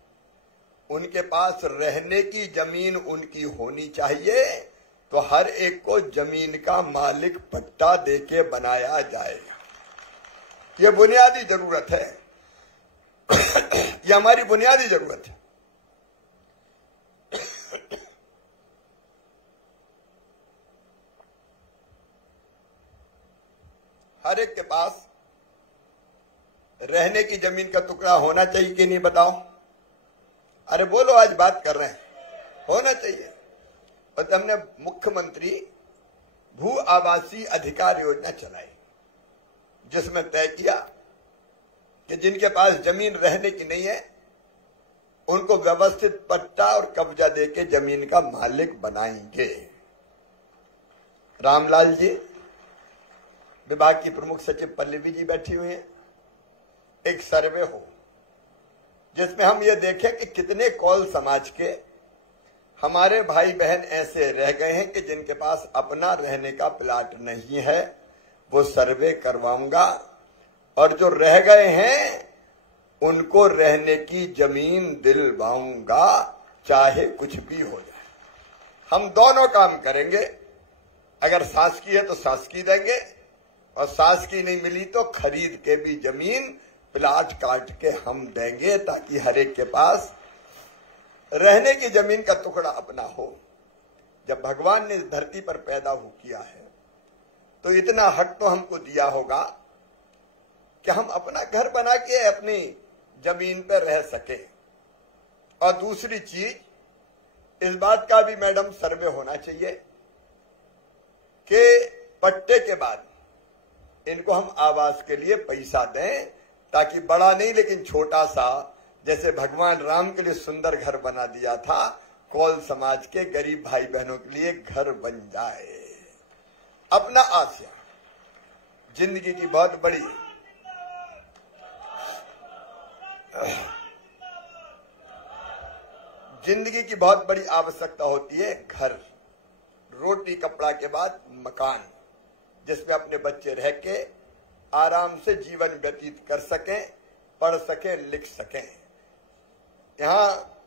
उनके पास रहने की जमीन उनकी होनी चाहिए। तो हर एक को जमीन का मालिक पट्टा देके बनाया जाएगा। ये बुनियादी जरूरत है। ये हमारी बुनियादी जरूरत है। हर एक के पास रहने की जमीन का टुकड़ा होना चाहिए कि नहीं, बताओ? अरे बोलो, आज बात कर रहे हैं। होना चाहिए। और हमने मुख्यमंत्री भू आवासीय अधिकार योजना चलाई, जिसमें तय किया कि जिनके पास जमीन रहने की नहीं है, उनको व्यवस्थित पट्टा और कब्जा देके जमीन का मालिक बनाएंगे। रामलाल जी, विभाग की प्रमुख सचिव पल्लवी जी बैठी हुई हैं। एक सर्वे हो जिसमें हम ये देखें कि कितने कौल समाज के हमारे भाई बहन ऐसे रह गए हैं कि जिनके पास अपना रहने का प्लाट नहीं है। वो सर्वे करवाऊंगा और जो रह गए हैं उनको रहने की जमीन दिलवाऊंगा, चाहे कुछ भी हो जाए। हम दोनों काम करेंगे। अगर शासकीय है तो शासकीय देंगे, और शासकीय नहीं मिली तो खरीद के भी जमीन प्लाट काट के हम देंगे, ताकि हर एक के पास रहने की जमीन का टुकड़ा अपना हो। जब भगवान ने इस धरती पर पैदा हो किया है तो इतना हक तो हमको दिया होगा कि हम अपना घर बना के अपनी जमीन पर रह सके। और दूसरी चीज, इस बात का भी मैडम सर्वे होना चाहिए कि पट्टे के बाद इनको हम आवास के लिए पैसा दें, ताकि बड़ा नहीं लेकिन छोटा सा, जैसे भगवान राम के लिए सुंदर घर बना दिया था, कौल समाज के गरीब भाई बहनों के लिए घर बन जाए। अपना आशा जिंदगी की बहुत बड़ी आवश्यकता होती है। घर, रोटी कपड़ा के बाद मकान, जिसमें अपने बच्चे रह के आराम से जीवन व्यतीत कर सकें, पढ़ सकें, लिख सकें। यहाँ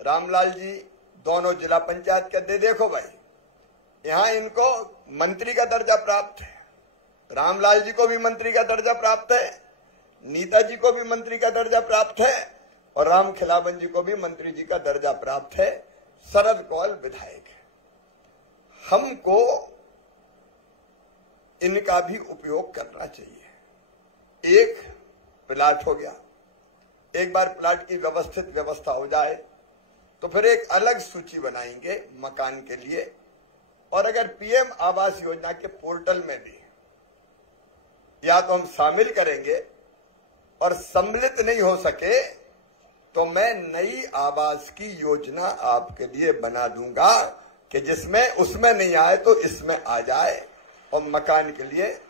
रामलाल जी दोनों जिला पंचायत के अध्यक्ष, देखो भाई, यहाँ इनको मंत्री का दर्जा प्राप्त है। रामलाल जी को भी मंत्री का दर्जा प्राप्त है, नीता जी को भी मंत्री का दर्जा प्राप्त है, और राम खिलावन जी को भी मंत्री जी का दर्जा प्राप्त है। शरद कौल विधायक है। हमको इनका भी उपयोग करना चाहिए। एक प्लाट हो गया, एक बार प्लाट की व्यवस्थित व्यवस्था हो जाए तो फिर एक अलग सूची बनाएंगे मकान के लिए। और अगर पीएम आवास योजना के पोर्टल में भी या तो हम शामिल करेंगे, और सम्मिलित नहीं हो सके तो मैं नई आवास की योजना आपके लिए बना दूंगा कि जिसमें उसमें नहीं आए तो इसमें आ जाए, और मकान के लिए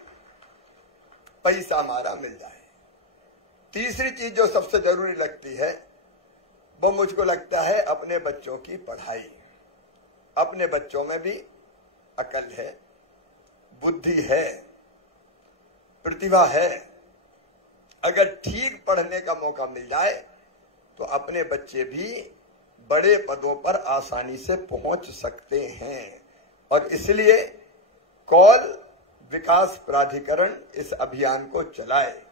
पैसा हमारा मिल जाए। तीसरी चीज जो सबसे जरूरी लगती है, वो मुझको लगता है अपने बच्चों की पढ़ाई। अपने बच्चों में भी अकल है, बुद्धि है, प्रतिभा है। अगर ठीक पढ़ने का मौका मिल जाए तो अपने बच्चे भी बड़े पदों पर आसानी से पहुंच सकते हैं। और इसलिए कौल विकास प्राधिकरण इस अभियान को चलाए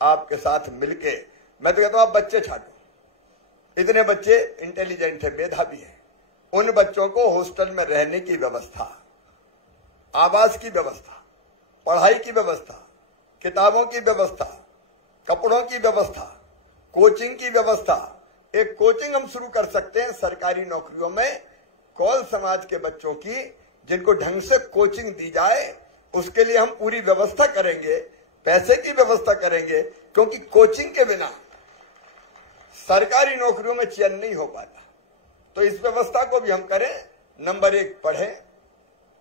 आपके साथ मिलके। मैं तो कहता हूं आप बच्चे छाटो, इतने बच्चे इंटेलिजेंट है, मेधावी है, उन बच्चों को हॉस्टल में रहने की व्यवस्था, आवास की व्यवस्था, पढ़ाई की व्यवस्था, किताबों की व्यवस्था, कपड़ों की व्यवस्था, कोचिंग की व्यवस्था। एक कोचिंग हम शुरू कर सकते हैं सरकारी नौकरियों में कौल समाज के बच्चों की, जिनको ढंग से कोचिंग दी जाए। उसके लिए हम पूरी व्यवस्था करेंगे, पैसे की व्यवस्था करेंगे, क्योंकि कोचिंग के बिना सरकारी नौकरियों में चयन नहीं हो पाता। तो इस व्यवस्था को भी हम करें। नंबर 1 पढ़ें,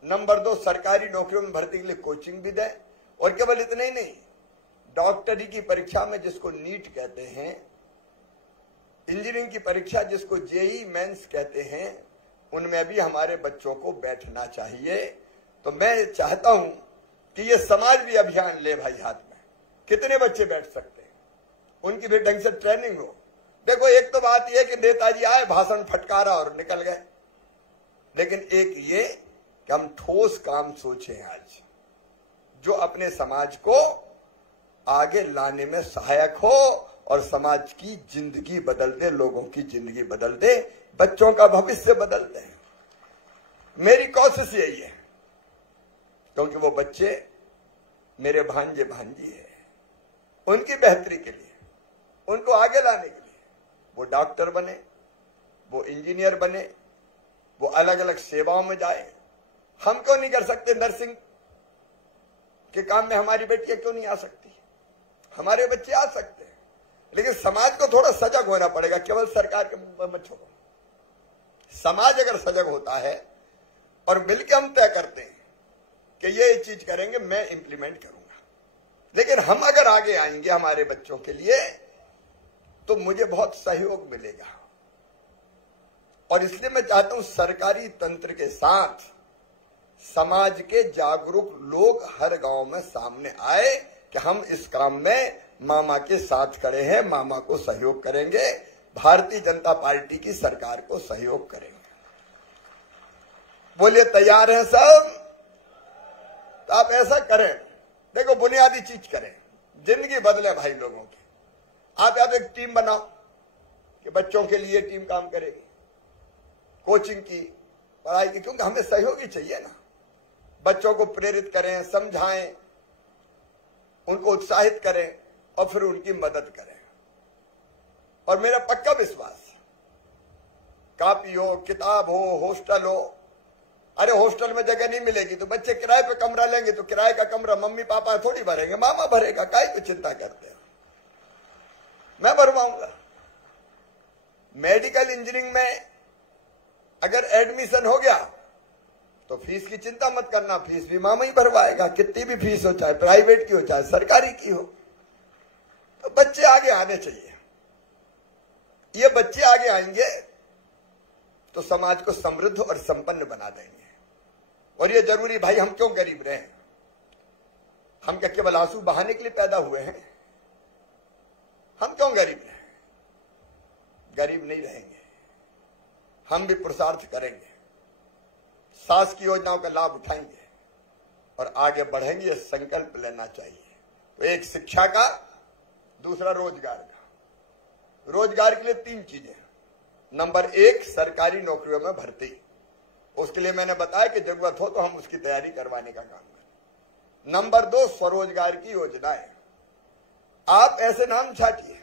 नंबर 2, सरकारी नौकरियों में भर्ती के लिए कोचिंग भी दें। और केवल इतना ही नहीं, डॉक्टरी की परीक्षा में जिसको नीट कहते हैं, इंजीनियरिंग की परीक्षा जिसको जेई मेंस कहते हैं, उनमें भी हमारे बच्चों को बैठना चाहिए। तो मैं चाहता हूं कि ये समाज भी अभियान ले भाई हाथ में। कितने बच्चे बैठ सकते हैं, उनकी भी ढंग से ट्रेनिंग हो। देखो, एक तो बात यह कि नेताजी आए, भाषण फटकारा और निकल गए, लेकिन एक ये कि हम ठोस काम सोचें आज, जो अपने समाज को आगे लाने में सहायक हो और समाज की जिंदगी बदल दे, लोगों की जिंदगी बदल दे, बच्चों का भविष्य बदल दे। मेरी कोशिश यही है, क्योंकि वो बच्चे मेरे भांजे भांजी है। उनकी बेहतरी के लिए, उनको आगे लाने के लिए, वो डॉक्टर बने, वो इंजीनियर बने, वो अलग अलग सेवाओं में जाए। हम क्यों नहीं कर सकते? नर्सिंग के काम में हमारी बेटियां क्यों नहीं आ सकती? हमारे बच्चे आ सकते हैं, लेकिन समाज को थोड़ा सजग होना पड़ेगा। केवल सरकार के मुंह में छोड़ो। समाज अगर सजग होता है और मिलकर हम तय करते हैं कि ये चीज करेंगे, मैं इंप्लीमेंट करूंगा। लेकिन हम अगर आगे आएंगे हमारे बच्चों के लिए, तो मुझे बहुत सहयोग मिलेगा। और इसलिए मैं चाहता हूं सरकारी तंत्र के साथ समाज के जागरूक लोग हर गांव में सामने आए कि हम इस काम में मामा के साथ खड़े हैं, मामा को सहयोग करेंगे, भारतीय जनता पार्टी की सरकार को सहयोग करेंगे। बोलिए, तैयार हैं सब? तो आप ऐसा करें, देखो बुनियादी चीज करें, जिंदगी बदले भाई लोगों की। आप एक टीम बनाओ कि बच्चों के लिए टीम काम करेगी, कोचिंग की, पढ़ाई की, क्योंकि हमें सहयोगी चाहिए ना। बच्चों को प्रेरित करें, समझाएं, उनको उत्साहित करें और फिर उनकी मदद करें। और मेरा पक्का विश्वास, कॉपी हो, किताब हो, हॉस्टल हो। अरे हॉस्टल में जगह नहीं मिलेगी तो बच्चे किराए पे कमरा लेंगे, तो किराए का कमरा मम्मी पापा थोड़ी भरेंगे, मामा भरेगा। काहे की चिंता करते हैं, मैं भरवाऊंगा। मेडिकल इंजीनियरिंग में अगर एडमिशन हो गया तो फीस की चिंता मत करना, फीस भी मामा ही भरवाएगा। कितनी भी फीस हो, चाहे प्राइवेट की हो चाहे सरकारी की हो। तो बच्चे आगे आने चाहिए। ये बच्चे आगे आएंगे तो समाज को समृद्ध और संपन्न बना देंगे। और ये जरूरी भाई, हम क्यों गरीब रहे? हम क्या केवल आंसू बहाने के लिए पैदा हुए हैं? हम क्यों गरीब रहे? गरीब नहीं रहेंगे, हम भी पुरुषार्थ करेंगे, शासकीय योजनाओं का लाभ उठाएंगे और आगे बढ़ेंगे। ये संकल्प लेना चाहिए। तो एक शिक्षा का, दूसरा रोजगार का। रोजगार के लिए 3 चीजें। नंबर 1, सरकारी नौकरियों में भर्ती। उसके लिए मैंने बताया कि जरूरत हो तो हम उसकी तैयारी करवाने का काम करें। नंबर 2, स्वरोजगार की योजनाएं। आप ऐसे नाम छाटिए,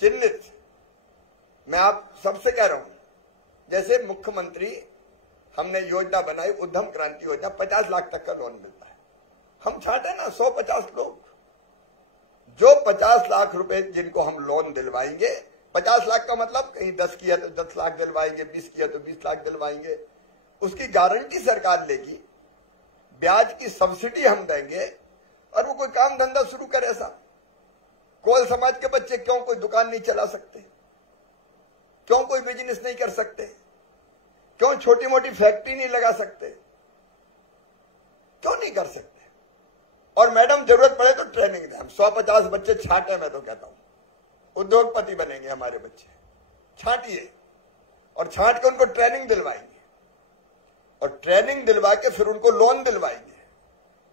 चिन्हित। मैं आप सबसे कह रहा हूं, जैसे मुख्यमंत्री हमने योजना बनाई, उद्यम क्रांति योजना, 50 लाख तक का लोन मिलता है। हम छाटे ना 150 लोग, जो 50 लाख रुपए जिनको हम लोन दिलवाएंगे। 50 लाख का मतलब कहीं 10 किया तो 10 लाख दिलवाएंगे, 20 किया तो 20 लाख दिलवाएंगे। उसकी गारंटी सरकार लेगी, ब्याज की सब्सिडी हम देंगे और वो कोई काम धंधा शुरू करे। ऐसा कोल समाज के बच्चे क्यों कोई दुकान नहीं चला सकते? क्यों कोई बिजनेस नहीं कर सकते? क्यों छोटी मोटी फैक्ट्री नहीं लगा सकते? क्यों नहीं कर सकते? और मैडम जरूरत पड़े तो ट्रेनिंग दें। हम 150 बच्चे छाटे, मैं तो कहता हूं उद्योगपति बनेंगे हमारे बच्चे। छाटिए और छाट के उनको ट्रेनिंग दिलवाएंगे और ट्रेनिंग दिलवा के फिर उनको लोन दिलवाएंगे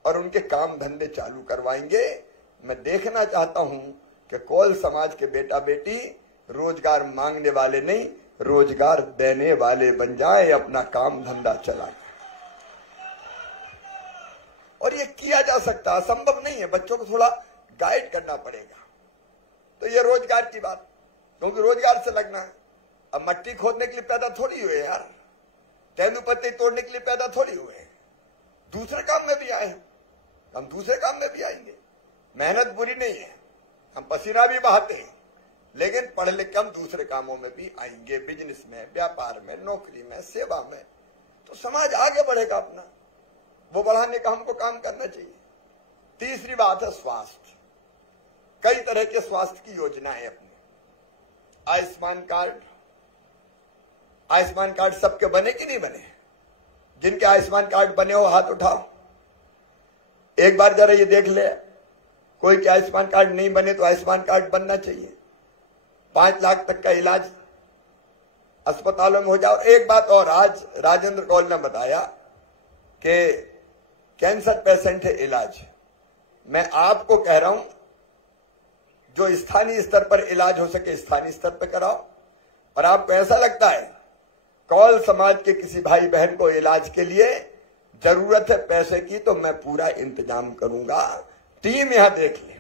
और उनके काम धंधे चालू करवाएंगे। मैं देखना चाहता हूं कि कोल समाज के बेटा बेटी रोजगार मांगने वाले नहीं, रोजगार देने वाले बन जाए, अपना काम धंधा चलाए। और ये किया जा सकता, असंभव नहीं है। बच्चों को थोड़ा गाइड करना पड़ेगा। तो ये रोजगार की बात, क्योंकि रोजगार से लगना है। अब मट्टी खोदने के लिए पैदा थोड़ी हुए यार, तेंदुपत्ते तोड़ने के लिए पैदा थोड़ी हुए। दूसरे काम में भी आए हैं, हम दूसरे काम में भी आएंगे। मेहनत बुरी नहीं है, हम पसीना भी बहाते हैं, लेकिन पढ़ लिख के हम दूसरे कामों में भी आएंगे, बिजनेस में, व्यापार में, नौकरी में, सेवा में। तो समाज आगे बढ़ेगा अपना। वो बढ़ाने का हमको काम करना चाहिए। तीसरी बात है स्वास्थ्य। कई तरह के स्वास्थ्य की योजनाएं अपनी, आयुष्मान कार्ड सबके बने कि नहीं बने? जिनके आयुष्मान कार्ड बने हो हाथ उठाओ। एक बार जरा ये देख ले, कोई के आयुष्मान कार्ड नहीं बने तो आयुष्मान कार्ड बनना चाहिए। 5 लाख तक का इलाज अस्पतालों में हो जाओ। एक बात और, आज राजेंद्र कौल ने बताया कि कैंसर पेशेंट है इलाज। मैं आपको कह रहा हूं, जो स्थानीय स्तर पर इलाज हो सके स्थानीय स्तर पर कराओ। और आपको ऐसा लगता है कौल समाज के किसी भाई बहन को इलाज के लिए जरूरत है पैसे की, तो मैं पूरा इंतजाम करूंगा। टीम यहां देख ले,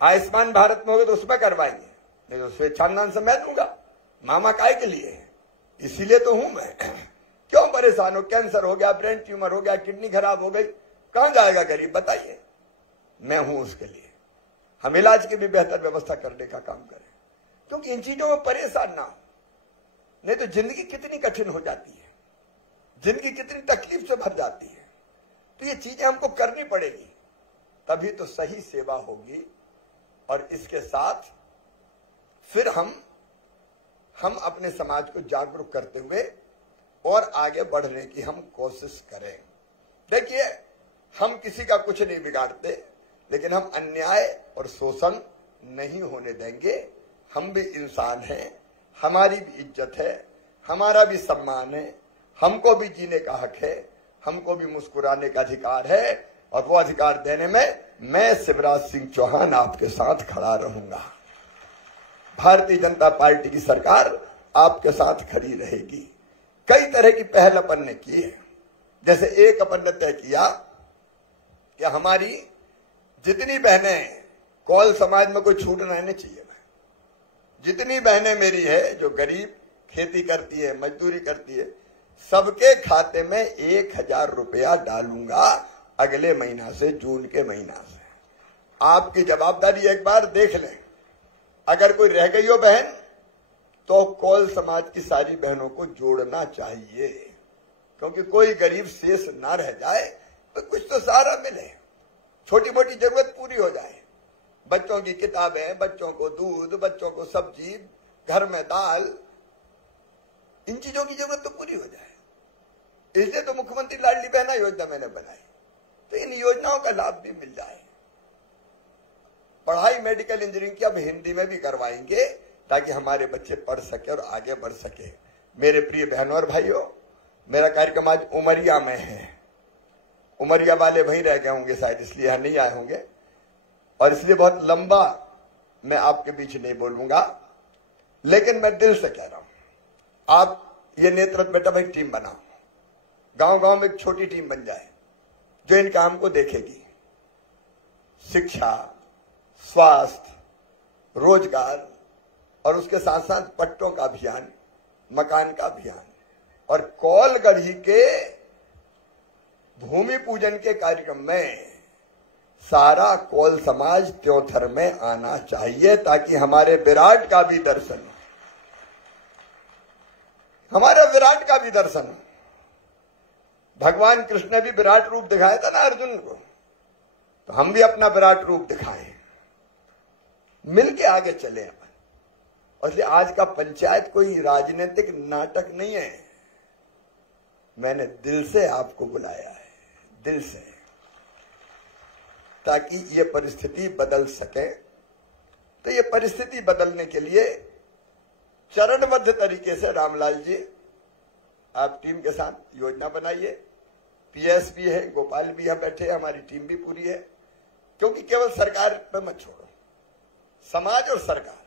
आयुष्मान भारत में होगा तो उसमें करवाएंगे, नहीं तो स्वेच्छानुदान से मैं दूंगा। मामा काय के लिए, इसीलिए तो हूं मैं। क्यों परेशान हो? कैंसर हो गया, ब्रेन ट्यूमर हो गया, किडनी खराब हो गई, कहां जाएगा गरीब? बताइए। मैं हूं उसके लिए। हम इलाज की भी बेहतर व्यवस्था करने का काम करें, क्योंकि इन चीजों में परेशान ना हो, नहीं तो जिंदगी कितनी कठिन हो जाती है, जिंदगी कितनी तकलीफ से भर जाती है। तो ये चीजें हमको करनी पड़ेगी, तभी तो सही सेवा होगी। और इसके साथ फिर हम अपने समाज को जागरूक करते हुए और आगे बढ़ने की हम कोशिश करें। देखिए, हम किसी का कुछ नहीं बिगाड़ते, लेकिन हम अन्याय और शोषण नहीं होने देंगे। हम भी इंसान हैं, हमारी भी इज्जत है, हमारा भी सम्मान है, हमको भी जीने का हक है, हमको भी मुस्कुराने का अधिकार है। और वो अधिकार देने में मैं शिवराज सिंह चौहान आपके साथ खड़ा रहूंगा। भारतीय जनता पार्टी की सरकार आपके साथ खड़ी रहेगी। कई तरह की पहल अपन ने की है। जैसे एक अपन ने तय किया कि हमारी जितनी बहनें, कौल समाज में कोई छूट रहने चाहिए, जितनी बहनें मेरी है जो गरीब खेती करती है, मजदूरी करती है, सबके खाते में 1000 रुपया डालूंगा अगले महीना से, जून के महीना से। आपकी जवाबदारी एक बार देख लें, अगर कोई रह गई हो बहन तो कौल समाज की सारी बहनों को जोड़ना चाहिए, क्योंकि कोई गरीब शेष ना रह जाए, तो कुछ तो सहारा मिले, छोटी मोटी जरूरत पूरी हो जाए। बच्चों की किताबें, बच्चों को दूध, बच्चों को सब्जी, घर में दाल, इन चीजों की जरूरत तो पूरी हो जाए। इसलिए तो मुख्यमंत्री लाडली बहना योजना मैंने बनाई, तो इन योजनाओं का लाभ भी मिल जाए। पढ़ाई मेडिकल इंजीनियरिंग की अब हिंदी में भी करवाएंगे, ताकि हमारे बच्चे पढ़ सके और आगे बढ़ सके। मेरे प्रिय बहनों और भाइयों, मेरा कार्यक्रम आज उमरिया में है। उमरिया वाले वहीं रह गए होंगे शायद, इसलिए यहां नहीं आए होंगे, और इसलिए बहुत लंबा मैं आपके बीच नहीं बोलूंगा। लेकिन मैं दिल से कह रहा हूं, आप ये नेतृत्व बेटा भाई टीम बनाओ, गांव गांव में एक छोटी टीम बन जाए जो इन काम को देखेगी। शिक्षा, स्वास्थ्य, रोजगार और उसके साथ साथ पट्टों का अभियान, मकान का अभियान, और कौलगढ़ी के भूमि पूजन के कार्यक्रम में सारा कौल समाज त्योथर में आना चाहिए, ताकि हमारे विराट का भी दर्शन, हमारे विराट का भी दर्शन। भगवान कृष्ण ने भी विराट रूप दिखाया था ना अर्जुन को, तो हम भी अपना विराट रूप दिखाएं, मिलके आगे चले अपन। और इसलिए आज का पंचायत कोई राजनीतिक नाटक नहीं है, मैंने दिल से आपको बुलाया है, दिल से, ताकि ये परिस्थिति बदल सके। तो ये परिस्थिति बदलने के लिए चरणबद्ध तरीके से रामलाल जी आप टीम के साथ योजना बनाइए। पीएस भी है, गोपाल भी यहां बैठे, हमारी टीम भी पूरी है, क्योंकि केवल सरकार पे मत छोड़ो, समाज और सरकार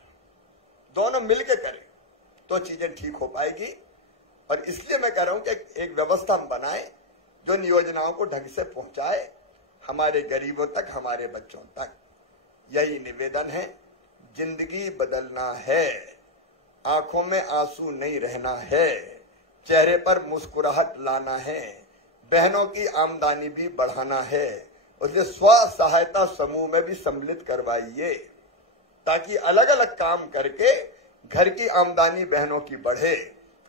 दोनों मिलकर करें तो चीजें ठीक हो पाएगी। और इसलिए मैं कह रहा हूं कि एक व्यवस्था हम बनाएं जो इन योजनाओं को ढंग से पहुंचाए हमारे गरीबों तक, हमारे बच्चों तक। यही निवेदन है। जिंदगी बदलना है, आंखों में आंसू नहीं रहना है, चेहरे पर मुस्कुराहट लाना है, बहनों की आमदनी भी बढ़ाना है। उसे स्व सहायता समूह में भी सम्मिलित करवाइए, ताकि अलग अलग काम करके घर की आमदनी बहनों की बढ़े।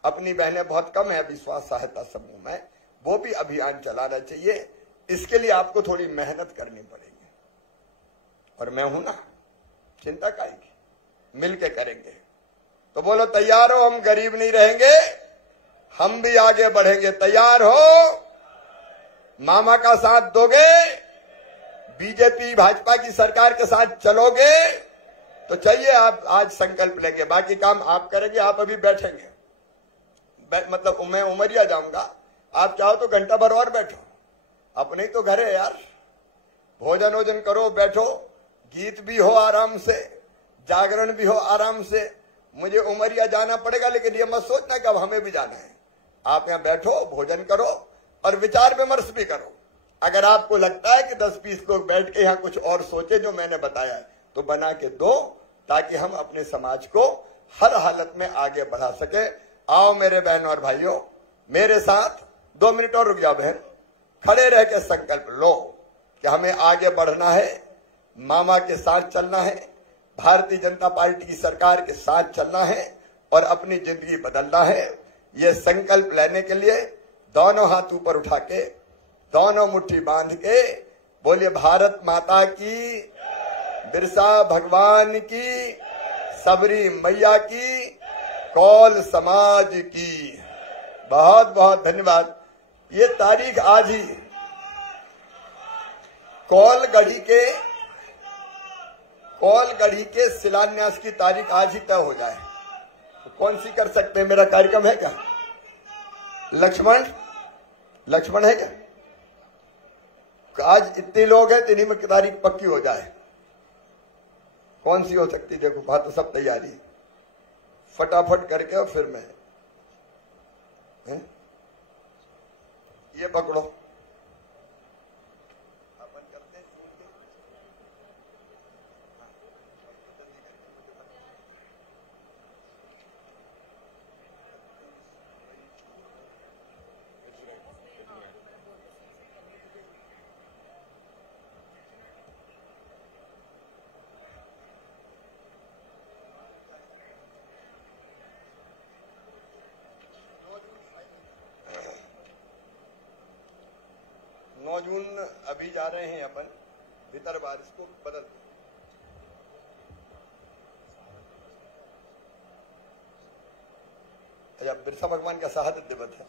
अपनी बहनें बहुत कम है अभी स्व सहायता समूह में, वो भी अभियान चलाना चाहिए। इसके लिए आपको थोड़ी मेहनत करनी पड़ेगी, और मैं हूं ना, चिंता काहेगी, मिलके करेंगे। तो बोलो तैयार हो? हम गरीब नहीं रहेंगे, हम भी आगे बढ़ेंगे। तैयार हो? मामा का साथ दोगे? बीजेपी भाजपा की सरकार के साथ चलोगे? तो चाहिए आप आज संकल्प लेंगे, बाकी काम आप करेंगे। आप अभी बैठेंगे, मतलब मैं उमरिया जाऊंगा, आप चाहो तो घंटा भर और बैठो, अपने ही तो घर है यार। भोजन वोजन करो, बैठो, गीत भी हो आराम से, जागरण भी हो आराम से। मुझे उमरिया जाना पड़ेगा, लेकिन ये मत सोचना कि अब हमें भी जाना है। आप यहाँ बैठो, भोजन करो और विचार विमर्श भी करो। अगर आपको लगता है कि 10-20 लोग बैठ के यहाँ कुछ और सोचे जो मैंने बताया है, तो बना के दो, ताकि हम अपने समाज को हर हालत में आगे बढ़ा सके। आओ मेरे बहन और भाइयों, मेरे साथ 2 मिनट और रुक जाओ बहन, खड़े रह के संकल्प लो कि हमें आगे बढ़ना है, मामा के साथ चलना है, भारतीय जनता पार्टी की सरकार के साथ चलना है और अपनी जिंदगी बदलना है। ये संकल्प लेने के लिए दोनों हाथ ऊपर उठा के, दोनों मुट्ठी बांध के बोलिए भारत माता की, बिरसा भगवान की, सबरी मैया की, कौल समाज की। बहुत बहुत धन्यवाद। ये तारीख आज ही, कौल गढ़ी के शिलान्यास की तारीख आज ही तय हो जाए तो कौन सी कर सकते हैं? मेरा कार्यक्रम है क्या? लक्ष्मण है क्या? आज इतने लोग हैं, इन्हीं में तारीख पक्की हो जाए। कौन सी हो सकती? देखो बात तो सब तैयारी, फटाफट करके और फिर मैं ये पकड़ो, अपन करते हैं। जून अभी जा रहे हैं अपन भीतर बाहर, इसको बदल दो। अच्छा, बिरसा भगवान का शहादत दिवस है।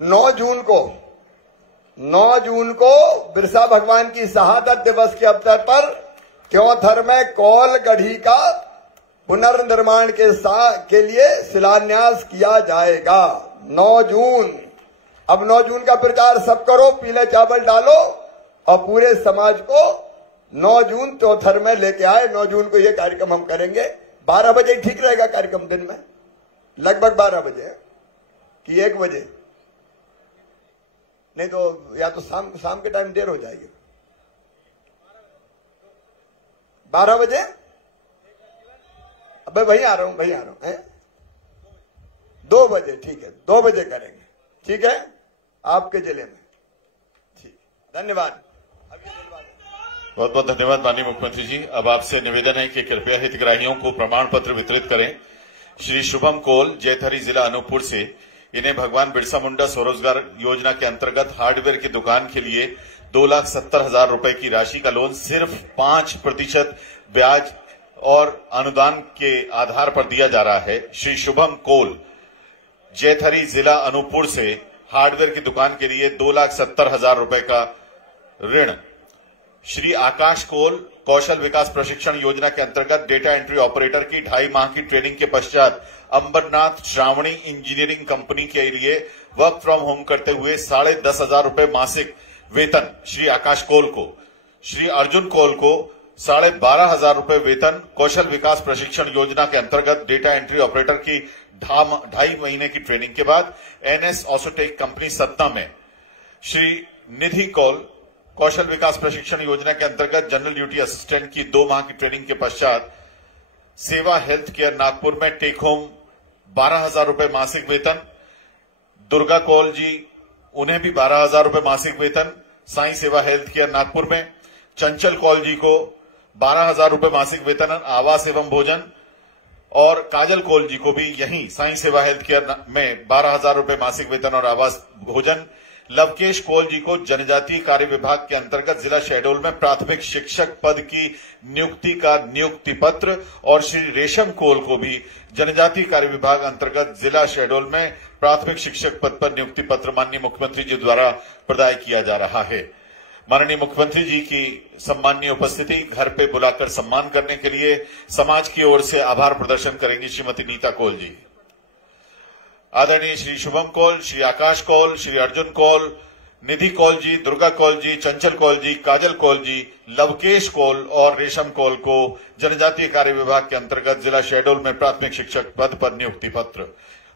नौ जून को बिरसा भगवान की शहादत दिवस के अवसर पर क्योंथर में कौल गढ़ी का पुनर्निर्माण के लिए शिलान्यास किया जाएगा। 9 जून। अब 9 जून का प्रचार सब करो, पीले चावल डालो और पूरे समाज को 9 जून क्योंथर में लेके आए। 9 जून को ये कार्यक्रम हम करेंगे। 12 बजे ठीक रहेगा कार्यक्रम, दिन में लगभग 12 बजे कि 1 बजे, नहीं तो या तो शाम के टाइम देर हो जाएगी। 12 बजे? अबे वहीं आ रहा हूं है? 2 बजे ठीक है, 2 बजे करेंगे, ठीक है, आपके जिले में। ठीक, धन्यवाद। बहुत बहुत धन्यवाद माननीय मुख्यमंत्री जी। अब आपसे निवेदन है कि कृपया हितग्राहियों को प्रमाण पत्र वितरित करें। श्री शुभम कोल, जैथरी, जिला अनूपपुर से, इन्हें भगवान बिरसा मुंडा स्वरोजगार योजना के अंतर्गत हार्डवेयर की दुकान के लिए 2,70,000 रुपए की राशि का लोन सिर्फ 5% ब्याज और अनुदान के आधार पर दिया जा रहा है। श्री शुभम कोल, जैथरी, जिला अनूपपुर से, हार्डवेयर की दुकान के लिए 2,70,000 रुपए का ऋण। श्री आकाश कोल, कौशल विकास प्रशिक्षण योजना के अंतर्गत डेटा एंट्री ऑपरेटर की 2.5 माह की ट्रेनिंग के पश्चात अंबरनाथ श्रावणी इंजीनियरिंग कंपनी के लिए वर्क फ्रॉम होम करते हुए 10,500 रुपए मासिक वेतन श्री आकाश कोल को। श्री अर्जुन कोल को 12,500 रुपए वेतन कौशल विकास प्रशिक्षण योजना के अंतर्गत डेटा एंट्री ऑपरेटर की 2.5 महीने की ट्रेनिंग के बाद NS ऑसोटेक कंपनी सतना में। श्री निधि कोल, कौशल विकास प्रशिक्षण योजना के अंतर्गत जनरल ड्यूटी असिस्टेंट की 2 माह की ट्रेनिंग के पश्चात सेवा हेल्थ केयर नागपुर में टेक होम 12,000 रुपए मासिक वेतन। दुर्गा कौल जी, उन्हें भी 12,000 रुपए मासिक वेतन, साई सेवा हेल्थ केयर नागपुर में। चंचल कौल जी को 12,000 रुपए मासिक वेतन, आवास एवं भोजन, और काजल कौल जी को भी यहीं साई सेवा हेल्थ केयर में 12,000 रुपए मासिक वेतन और आवास भोजन। लवकेश कौल जी को जनजातीय कार्य विभाग के अंतर्गत जिला शहडोल में प्राथमिक शिक्षक पद की नियुक्ति का नियुक्ति पत्र, और श्री रेशम कौल को भी जनजातीय कार्य विभाग अंतर्गत जिला शहडोल में प्राथमिक शिक्षक पद पर नियुक्ति पत्र माननीय मुख्यमंत्री जी द्वारा प्रदाय किया जा रहा है। माननीय मुख्यमंत्री जी की सम्माननीय उपस्थिति, घर पे बुलाकर सम्मान करने के लिए समाज की ओर से आभार प्रदर्शन करेंगी श्रीमती नीता कौल जी। आदरणीय श्री शुभम कौल, श्री आकाश कौल, श्री अर्जुन कौल, निधि कौल जी, दुर्गा कौल जी, चंचल कौल जी, काजल कौल जी, लवकेश कौल और रेशम कौल को जनजातीय कार्य विभाग के अंतर्गत जिला शहडोल में प्राथमिक शिक्षक पद पर नियुक्ति पत्र।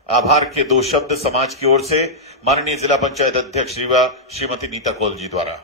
आभार के 2 शब्द समाज की ओर से माननीय जिला पंचायत अध्यक्ष श्रीमती नीता कौल जी द्वारा।